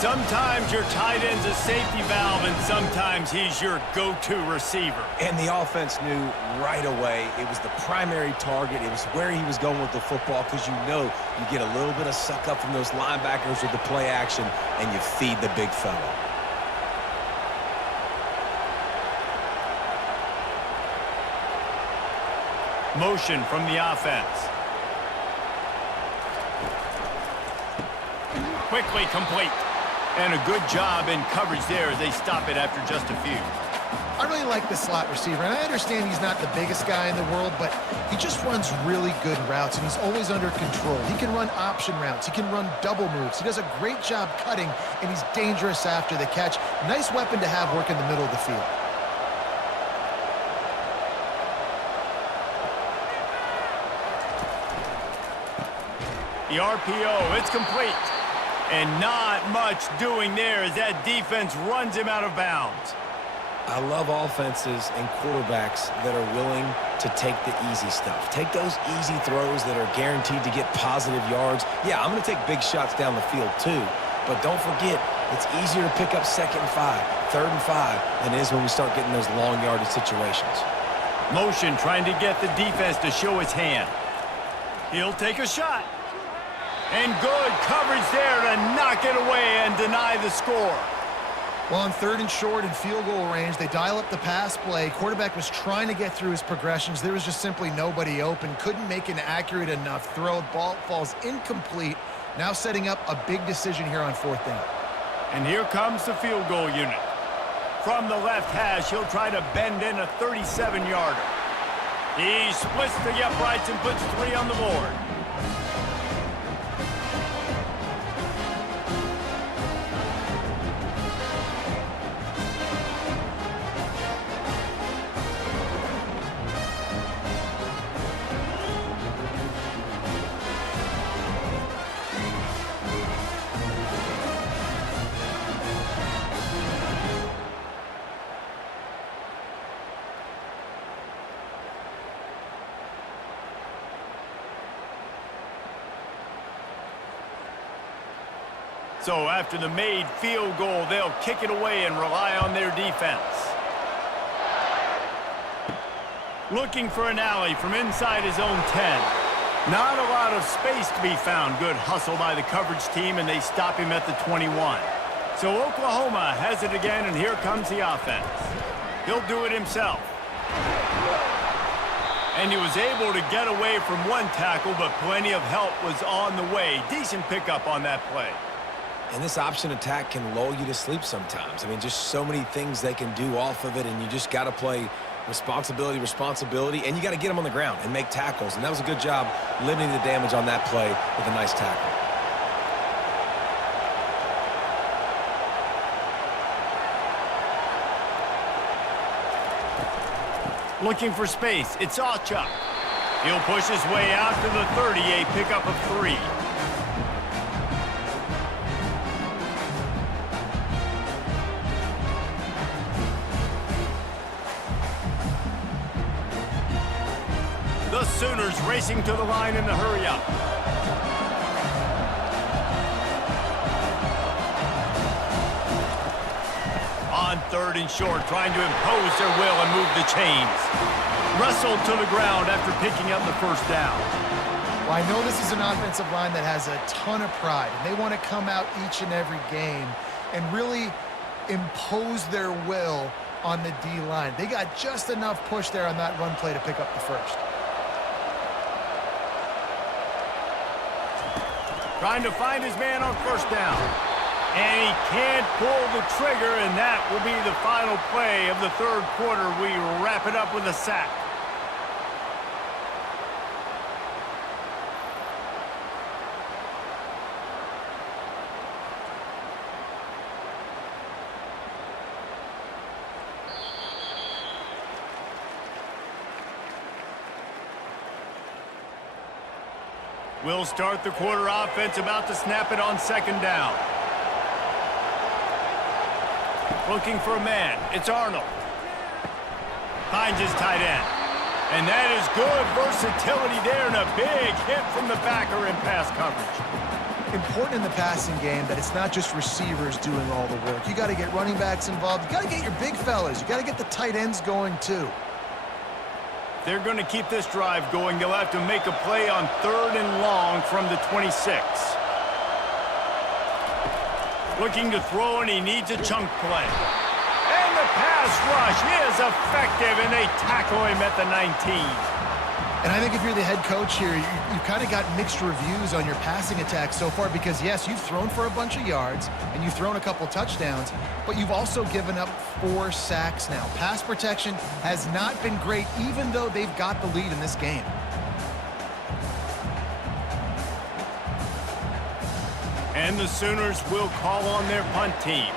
Sometimes your tight end's a safety valve, and sometimes he's your go-to receiver. And the offense knew right away it was the primary target. It was where he was going with the football, because you know you get a little bit of suck up from those linebackers with the play action, and you feed the big fella. Motion from the offense. Quickly complete. And a good job in coverage there as they stop it after just a few. I really like the slot receiver, and I understand he's not the biggest guy in the world, but he just runs really good routes, and he's always under control. He can run option routes. He can run double moves. He does a great job cutting, and he's dangerous after the catch. Nice weapon to have work in the middle of the field. The RPO, it's complete. And not much doing there as that defense runs him out of bounds. I love offenses and quarterbacks that are willing to take the easy stuff. Take those easy throws that are guaranteed to get positive yards. Yeah, I'm going to take big shots down the field too. But don't forget, it's easier to pick up 2nd and 5, 3rd and 5 than it is when we start getting those long yardage situations. Motion trying to get the defense to show his hand. He'll take a shot. And good coverage there to knock it away and deny the score. Well, on 3rd and short and field goal range, they dial up the pass play. Quarterback was trying to get through his progressions. There was just simply nobody open. Couldn't make an accurate enough throw. Ball falls incomplete. Now setting up a big decision here on 4th down. And here comes the field goal unit. From the left hash, he'll try to bend in a 37-yarder. He splits the uprights and puts 3 on the board. So after the made field goal, they'll kick it away and rely on their defense. Looking for an alley from inside his own 10. Not a lot of space to be found. Good hustle by the coverage team, and they stop him at the 21. So Oklahoma has it again, and here comes the offense. He'll do it himself. And he was able to get away from one tackle, but plenty of help was on the way. Decent pickup on that play. And this option attack can lull you to sleep sometimes. I mean, just so many things they can do off of it, and you just got to play responsibility, and you got to get them on the ground and make tackles. And that was a good job limiting the damage on that play with a nice tackle. Looking for space, it's Awchuk. He'll push his way out to the 30, a pickup of 3. The Sooners racing to the line in the hurry-up. On 3rd and short, trying to impose their will and move the chains. Wrestled to the ground after picking up the 1st down. Well, I know this is an offensive line that has a ton of pride, and they want to come out each and every game and really impose their will on the D-line. They got just enough push there on that run play to pick up the 1st. Trying to find his man on 1st down. And he can't pull the trigger, and that will be the final play of the 3rd quarter. We wrap it up with a sack. We'll start the quarter offense, about to snap it on 2nd down. Looking for a man. It's Arnold. Finds his tight end. And that is good versatility there and a big hit from the backer in pass coverage. Important in the passing game that it's not just receivers doing all the work. You got to get running backs involved. You got to get your big fellas. You got to get the tight ends going too. They're going to keep this drive going. They'll have to make a play on 3rd and long from the 26. Looking to throw, and he needs a chunk play. And the pass rush is effective, and they tackle him at the 19. And I think if you're the head coach here, you've kind of got mixed reviews on your passing attack so far because, yes, you've thrown for a bunch of yards and you've thrown a couple touchdowns, but you've also given up 4 sacks now. Pass protection has not been great, even though they've got the lead in this game. And the Sooners will call on their punt team.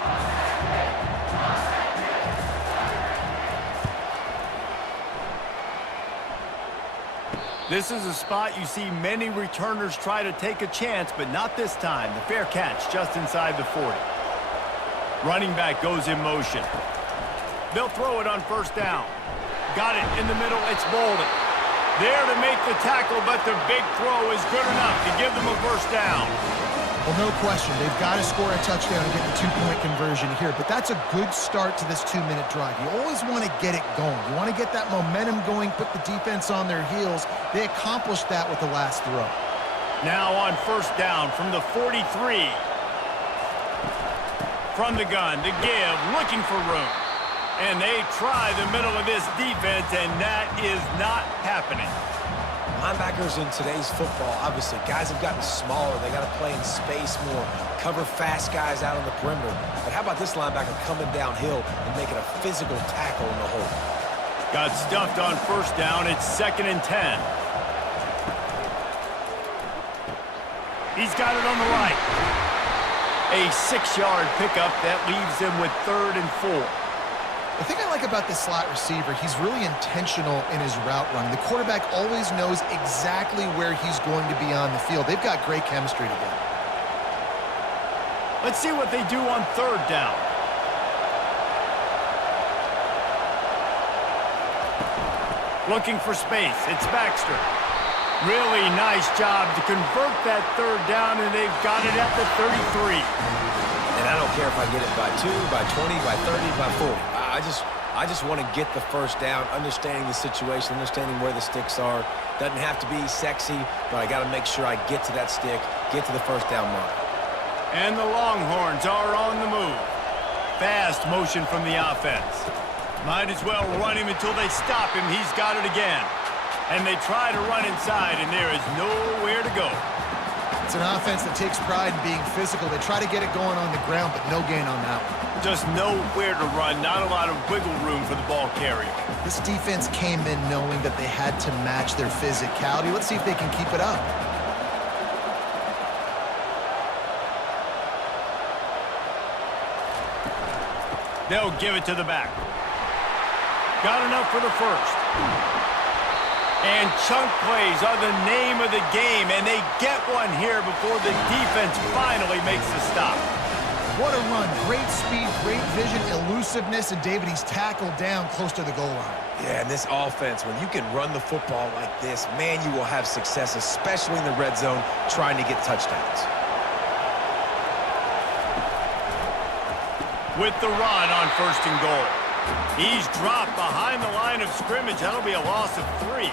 This is a spot you see many returners try to take a chance, but not this time. The fair catch just inside the 40. Running back goes in motion. They'll throw it on 1st down. Got it in the middle. It's Bolden. There to make the tackle, but the big throw is good enough to give them a 1st down. Well, no question. They've got to score a touchdown and get the 2-point conversion here, but that's a good start to this 2-minute drive. You always want to get it going. You want to get that momentum going, put the defense on their heels. They accomplished that with the last throw. Now on 1st down from the 43. From the gun to give, looking for room. And they try the middle of this defense, and that is not happening. Linebackers in today's football, obviously, guys have gotten smaller. They got to play in space more, cover fast guys out on the perimeter. But how about this linebacker coming downhill and making a physical tackle in the hole? Got stuffed on 1st down. It's 2nd and 10. He's got it on the right. A 6-yard pickup that leaves him with 3rd and 4. The thing I like about this slot receiver, he's really intentional in his route running. The quarterback always knows exactly where he's going to be on the field. They've got great chemistry together. Let's see what they do on 3rd down. Looking for space. It's Baxter. Really nice job to convert that 3rd down, and they've got it at the 33. And I don't care if I get it by 2, by 20, by 30, by 40. I just want to get the 1st down, understanding the situation, understanding where the sticks are. Doesn't have to be sexy, but I got to make sure I get to that stick, get to the 1st down mark. And the Longhorns are on the move. Fast motion from the offense. Might as well run him until they stop him. He's got it again. And they try to run inside, and there is nowhere to go. It's an offense that takes pride in being physical. They try to get it going on the ground, but no gain on that one. Just nowhere to run, not a lot of wiggle room for the ball carrier. This defense came in knowing that they had to match their physicality. Let's see if they can keep it up. They'll give it to the back. Got enough for the 1st. And chunk plays are the name of the game, and they get one here before the defense finally makes the stop. What a run. Great speed, great vision, elusiveness, and David, he's tackled down close to the goal line. Yeah, and this offense, when you can run the football like this, man, you will have success, especially in the red zone, trying to get touchdowns. With the run on 1st and goal. He's dropped behind the line of scrimmage. That'll be a loss of 3.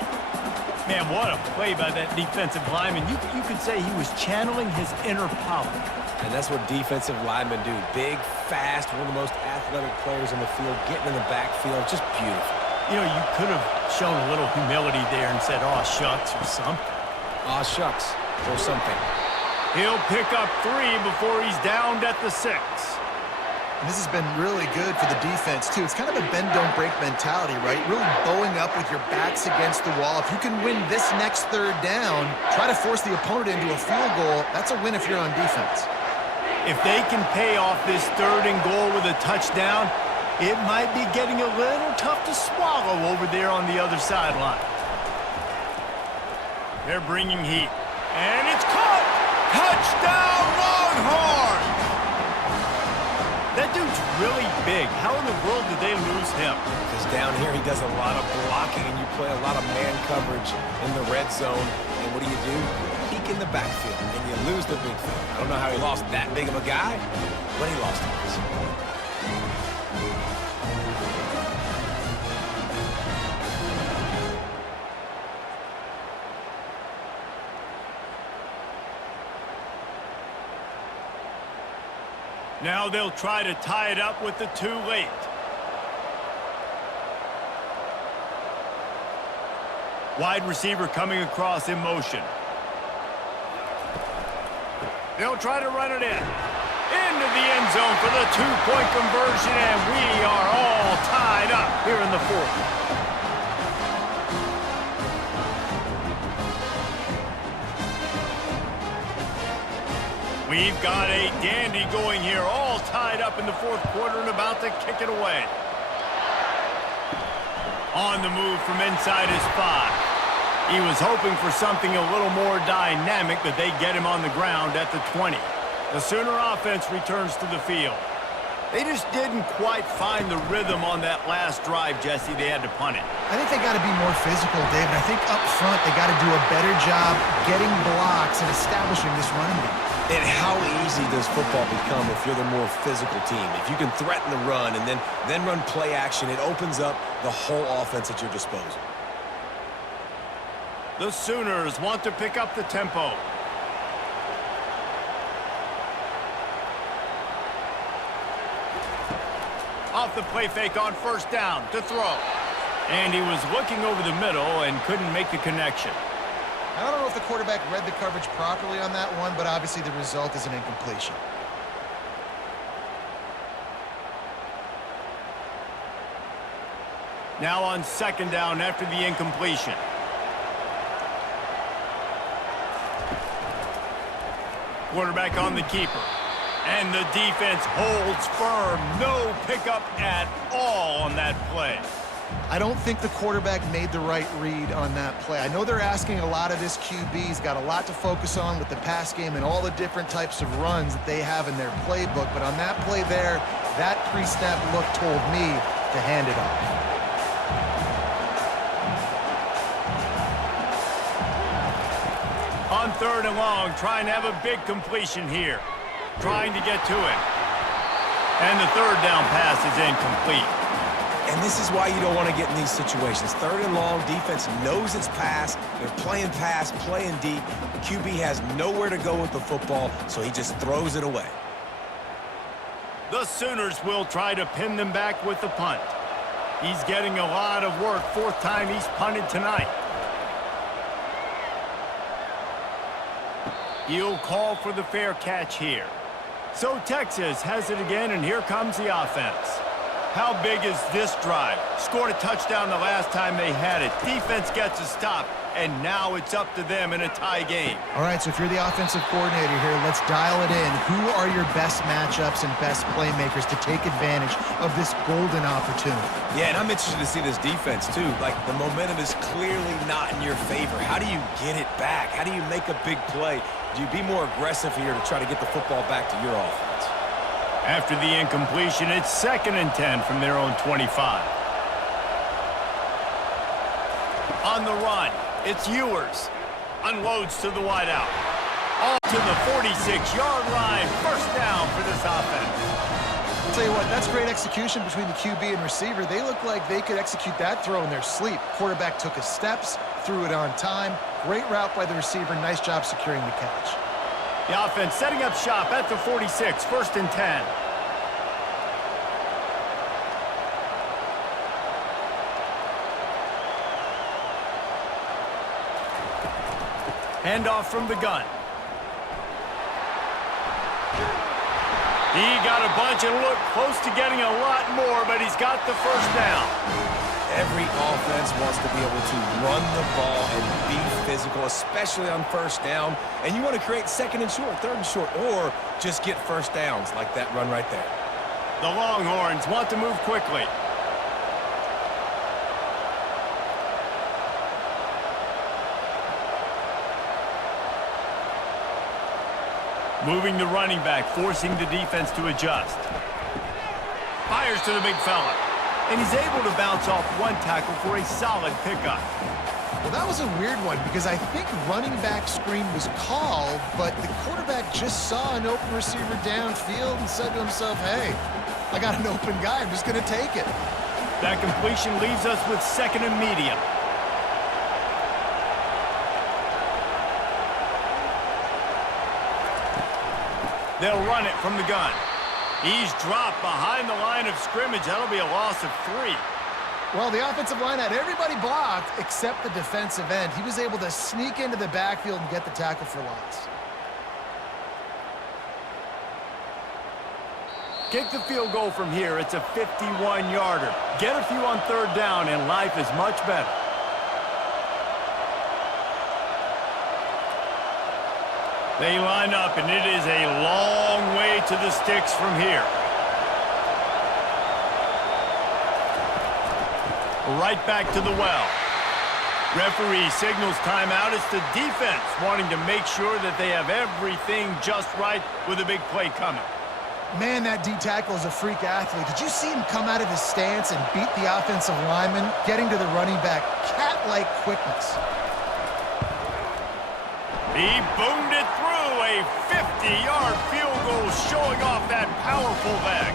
Man, what a play by that defensive lineman. You could say he was channeling his inner power. And that's what defensive linemen do. Big, fast, one of the most athletic players in the field, getting in the backfield, just beautiful. You know, you could have shown a little humility there and said, "Aw, shucks," or something. Aw, shucks, or something. He'll pick up 3 before he's downed at the 6. And this has been really good for the defense, too. It's kind of a bend-don't-break mentality, right? Really bowing up with your backs against the wall. If you can win this next 3rd down, try to force the opponent into a field goal, that's a win if you're on defense. If they can pay off this 3rd and goal with a touchdown, it might be getting a little tough to swallow over there on the other sideline. They're bringing heat. And it's caught! Touchdown, Longhorns! The That dude's really big. How in the world did they lose him? Because down here he does a lot of blocking, and you play a lot of man coverage in the red zone. And what do? Peek in the backfield, and you lose the big field. I don't know how he lost that big of a guy, but he lost him. Now they'll try to tie it up with the too late. Wide receiver coming across in motion. They'll try to run it in. Into the end zone for the two-point conversion, and we are all tied up here in the fourth. We've got a dandy going here, all tied up in the fourth quarter and about to kick it away. On the move from inside his 5. He was hoping for something a little more dynamic, but they get him on the ground at the 20. The Sooner offense returns to the field. They just didn't quite find the rhythm on that last drive, Jesse. They had to punt it. I think they got to be more physical, David. I think up front they got to do a better job getting blocks and establishing this running game. And how easy does football become if you're the more physical team? If you can threaten the run and then run play action, it opens up the whole offense at your disposal. The Sooners want to pick up the tempo. Off the play fake on first down to throw. And he was looking over the middle and couldn't make the connection. I don't know if the quarterback read the coverage properly on that one, but obviously the result is an incompletion. Now on second down after the incompletion. Quarterback on the keeper. And the defense holds firm. No pickup at all on that play. I don't think the quarterback made the right read on that play. I know they're asking a lot of this QB. He's got a lot to focus on with the pass game and all the different types of runs that they have in their playbook. But on that play there, that pre-snap look told me to hand it off. On third and long, trying to have a big completion here. Trying to get to it. And the third down pass is incomplete. And this is why you don't want to get in these situations. Third and long, defense knows it's pass. They're playing pass, playing deep. QB has nowhere to go with the football, so he just throws it away. The Sooners will try to pin them back with the punt. He's getting a lot of work. Fourth time he's punted tonight. He'll call for the fair catch here. So Texas has it again, and here comes the offense. How big is this drive? Scored a touchdown the last time they had it. Defense gets a stop, and now it's up to them in a tie game. All right, so if you're the offensive coordinator here, let's dial it in. Who are your best matchups and best playmakers to take advantage of this golden opportunity? Yeah, and I'm interested to see this defense, too. Like, the momentum is clearly not in your favor. How do you get it back? How do you make a big play? Do you be more aggressive here to try to get the football back to your offense? After the incompletion, it's 2nd and 10 from their own 25. On the run, it's Ewers. Unloads to the wideout. All to the 46-yard line. First down for this offense. I'll tell you what, that's great execution between the QB and receiver. They look like they could execute that throw in their sleep. Quarterback took his steps, threw it on time. Great route by the receiver. Nice job securing the catch. The offense setting up shop at the 46, 1st and 10. Handoff from the gun. He got a bunch and looked close to getting a lot more, but he's got the first down. Every offense wants to be able to run the ball and be physical, especially on first down. And you want to create 2nd and short, 3rd and short, or just get first downs like that run right there. The Longhorns want to move quickly. Moving the running back, forcing the defense to adjust. Fires to the big fella. And he's able to bounce off one tackle for a solid pickup. Well, that was a weird one because I think running back screen was called, but the quarterback just saw an open receiver downfield and said to himself, hey, I got an open guy. I'm just going to take it. That completion leaves us with 2nd and medium. They'll run it from the gun. He's dropped behind the line of scrimmage. That'll be a loss of 3. Well, the offensive line had everybody blocked except the defensive end. He was able to sneak into the backfield and get the tackle for loss. Kick the field goal from here. It's a 51-yarder. Get a few on 3rd down, and life is much better. They line up, and it is a long way to the sticks from here. Right back to the well. Referee signals timeout. It's the defense wanting to make sure that they have everything just right with a big play coming. Man, that D tackle is a freak athlete. Did you see him come out of his stance and beat the offensive lineman, getting to the running back? Cat-like quickness. He boomed it through. A 50-yard field goal showing off that powerful leg.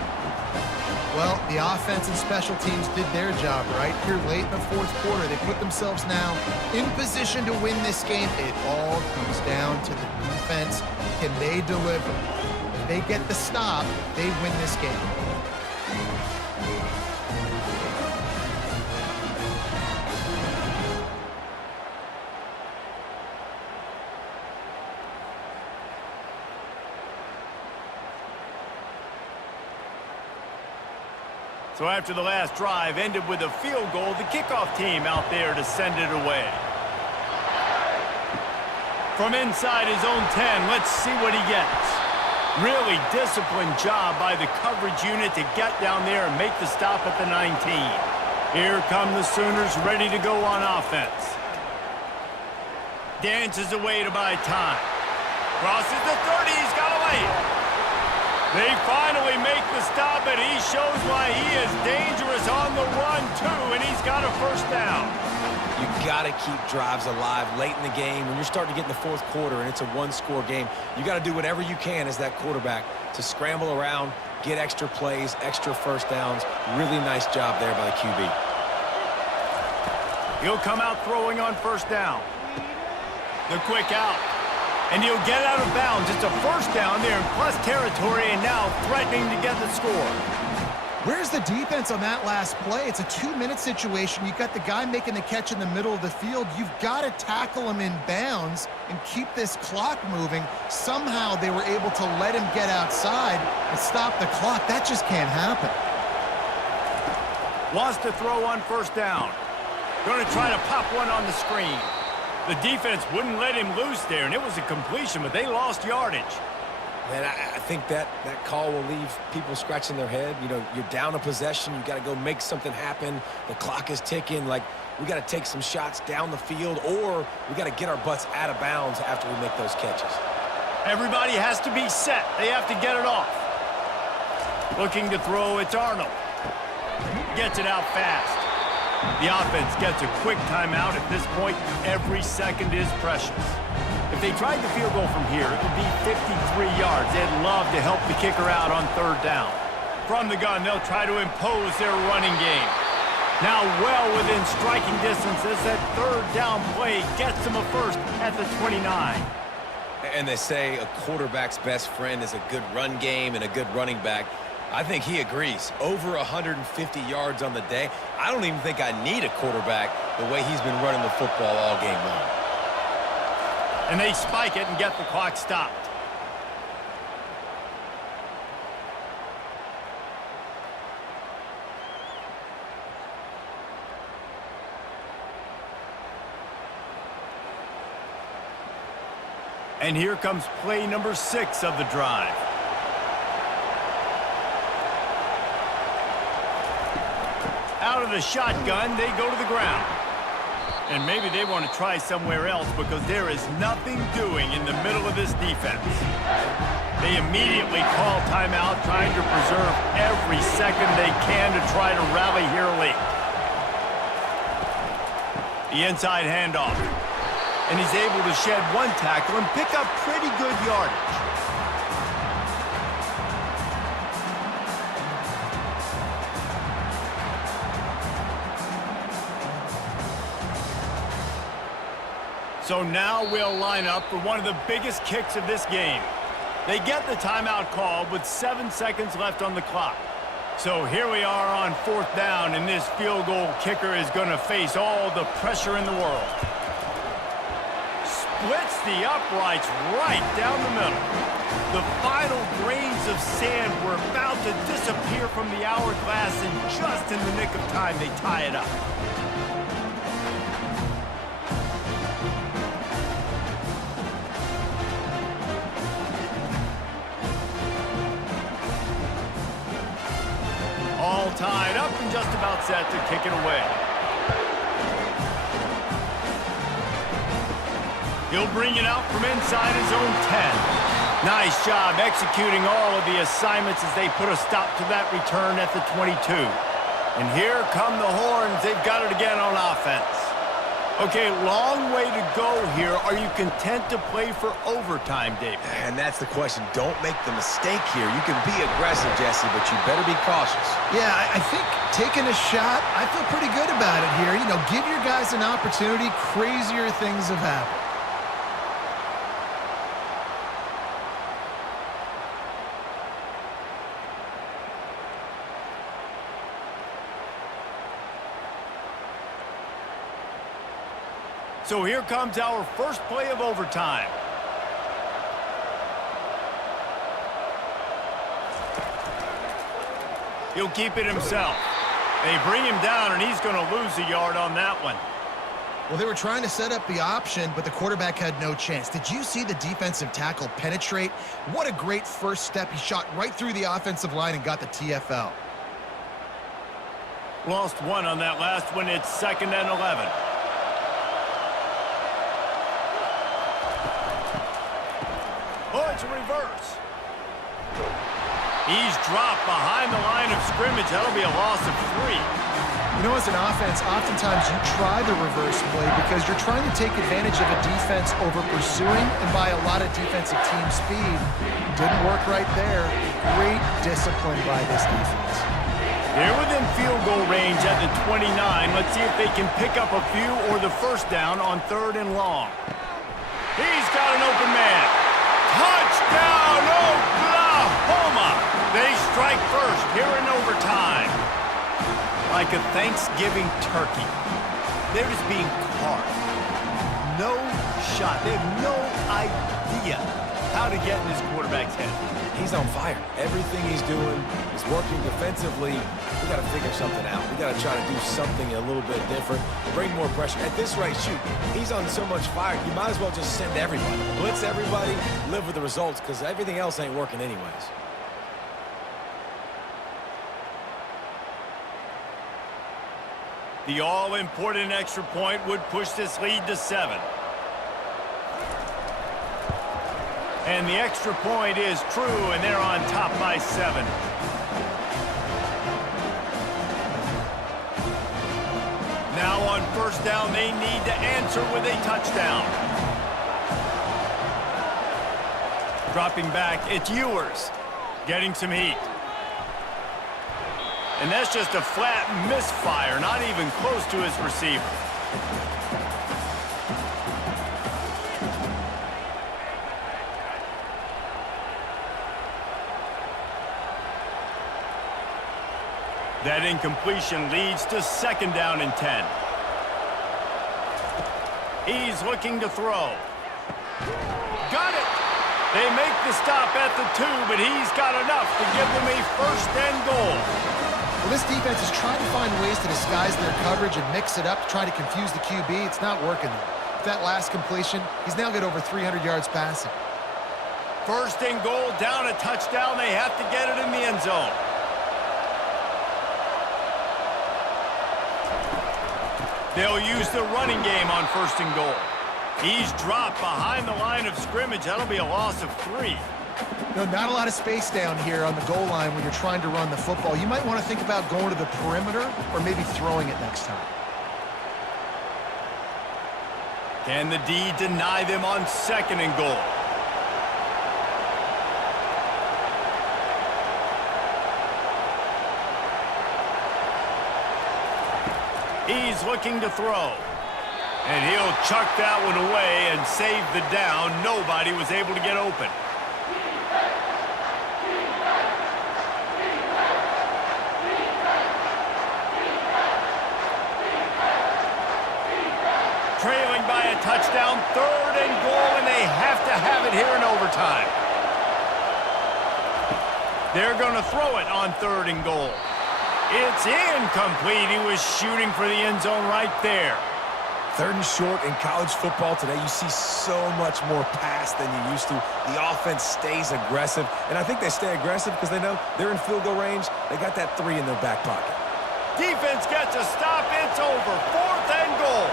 Well, the offense and special teams did their job right here late in the 4th quarter. They put themselves now in position to win this game. It all comes down to the defense. Can they deliver? If they get the stop, they win this game. So after the last drive ended with a field goal, the kickoff team out there to send it away. From inside his own 10, let's see what he gets. Really disciplined job by the coverage unit to get down there and make the stop at the 19. Here come the Sooners ready to go on offense. Dances away to buy time. Crosses the 30, he's got away. They finally make the stop, and he shows why he is dangerous on the run, too, and he's got a 1st down. You got to keep drives alive late in the game. When you're starting to get in the 4th quarter and it's a 1-score game, you got to do whatever you can as that quarterback to scramble around, get extra plays, extra 1st downs. Really nice job there by the QB. He'll come out throwing on 1st down. The quick out. And he'll get out of bounds. It's a 1st down there in plus territory, and now threatening to get the score. Where's the defense on that last play? It's a 2-minute situation. You've got the guy making the catch in the middle of the field. You've got to tackle him in bounds and keep this clock moving. Somehow they were able to let him get outside and stop the clock. That just can't happen. Wants to throw on 1st down. Going to try to pop one on the screen. The defense wouldn't let him loose there, and it was a completion, but they lost yardage. Man, I think that call will leave people scratching their head. You know, you're down a possession. You got to go make something happen. The clock is ticking. Like, we got to take some shots down the field, or we got to get our butts out of bounds after we make those catches. Everybody has to be set. They have to get it off. Looking to throw, it's Arnold. Gets it out fast. The offense gets a quick timeout. At this point, every second is precious. If they tried the field goal from here, it would be 53 yards. They'd love to help the kicker out on 3rd down. From the gun, they'll try to impose their running game. Now well within striking distance as that 3rd down play gets them a 1st at the 29. And they say a quarterback's best friend is a good run game and a good running back. I think he agrees. Over 150 yards on the day. I don't even think I need a quarterback the way he's been running the football all game long. And they spike it and get the clock stopped. And here comes play number 6 of the drive. Out of the shotgun, they go to the ground. And maybe they want to try somewhere else because there is nothing doing in the middle of this defense. They immediately call timeout, trying to preserve every second they can to try to rally here late. The inside handoff. And he's able to shed one tackle and pick up pretty good yardage. So now we'll line up for one of the biggest kicks of this game. They get the timeout called with 7 seconds left on the clock. So here we are on 4th down, and this field goal kicker is going to face all the pressure in the world. Splits the uprights right down the middle. The final grains of sand were about to disappear from the hourglass, and just in the nick of time, they tie it up. All tied up and just about set to kick it away. He'll bring it out from inside his own 10. Nice job executing all of the assignments as they put a stop to that return at the 22. And here come the horns. They've got it again on offense. Okay, long way to go here. Are you content to play for overtime, David? And that's the question. Don't make the mistake here. You can be aggressive, Jesse, but you better be cautious. Yeah, I think taking a shot, I feel pretty good about it here. You know, give your guys an opportunity. Crazier things have happened. So here comes our first play of overtime. He'll keep it himself. They bring him down, and he's going to lose a yard on that one. Well, they were trying to set up the option, but the quarterback had no chance. Did you see the defensive tackle penetrate? What a great first step. He shot right through the offensive line and got the TFL. Lost one on that last one. It's 2nd and 11. Oh, it's a reverse. He's dropped behind the line of scrimmage. That'll be a loss of 3. You know, as an offense, oftentimes you try the reverse play because you're trying to take advantage of a defense over pursuing and buy a lot of defensive team speed. Didn't work right there. Great discipline by this defense. They're within field goal range at the 29. Let's see if they can pick up a few or the first down on 3rd and long. He's got an open man. Touchdown, Oklahoma! They strike first here in overtime. Like a Thanksgiving turkey. They're just being carved. No shot. They have no idea how to get in this quarterback's head. He's on fire. Everything he's doing is working defensively. We got to figure something out. We got to try to do something a little bit different. Bring more pressure. At this rate, shoot, he's on so much fire, you might as well just send everybody. Blitz everybody, live with the results, because everything else ain't working anyways. The all-important extra point would push this lead to 7. And the extra point is true, and they're on top by 7. Now on first down, they need to answer with a touchdown. Dropping back, it's Ewers. Getting some heat. And that's just a flat misfire, not even close to his receiver. That incompletion leads to 2nd down and 10. He's looking to throw. Got it! They make the stop at the 2, but he's got enough to give them a 1st and goal. Well, this defense is trying to find ways to disguise their coverage and mix it up to try to confuse the QB. It's not working there. With that last completion, he's now got over 300 yards passing. 1st and goal, down a touchdown. They have to get it in the end zone. They'll use the running game on 1st and goal. He's dropped behind the line of scrimmage. That'll be a loss of 3. No, not a lot of space down here on the goal line when you're trying to run the football. You might want to think about going to the perimeter or maybe throwing it next time. Can the D deny them on 2nd and goal? He's looking to throw. And he'll chuck that one away and save the down. Nobody was able to get open. Trailing by a touchdown, 3rd and goal, and they have to have it here in overtime. They're going to throw it on 3rd and goal. It's incomplete. He was shooting for the end zone right there. 3rd and short in college football today, you see so much more pass than you used to. The offense stays aggressive, and I think they stay aggressive because they know they're in field goal range. They got that 3 in their back pocket. Defense gets a stop. It's over. 4th and goal.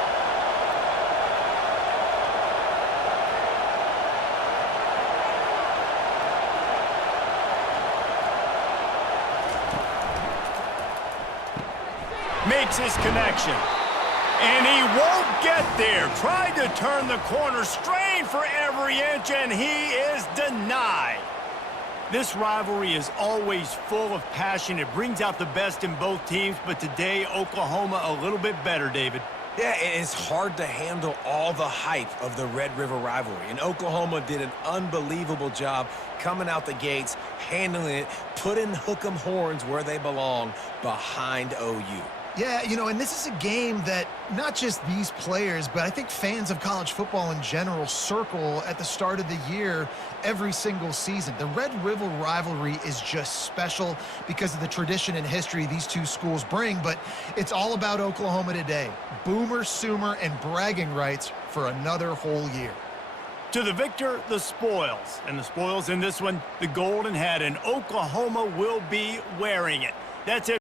Makes his connection. And he won't get there. Tried to turn the corner, strained for every inch, and he is denied. This rivalry is always full of passion. It brings out the best in both teams, but today, Oklahoma a little bit better, David. Yeah, it's hard to handle all the hype of the Red River rivalry, and Oklahoma did an unbelievable job coming out the gates, handling it, putting hook'em horns where they belong, behind OU. Yeah, you know, and this is a game that not just these players, but I think fans of college football in general circle at the start of the year every single season. The Red River rivalry is just special because of the tradition and history these two schools bring, but it's all about Oklahoma today. Boomer, Sooner, and bragging rights for another whole year. To the victor, the spoils. And the spoils in this one, the golden hat, and Oklahoma will be wearing it. That's it.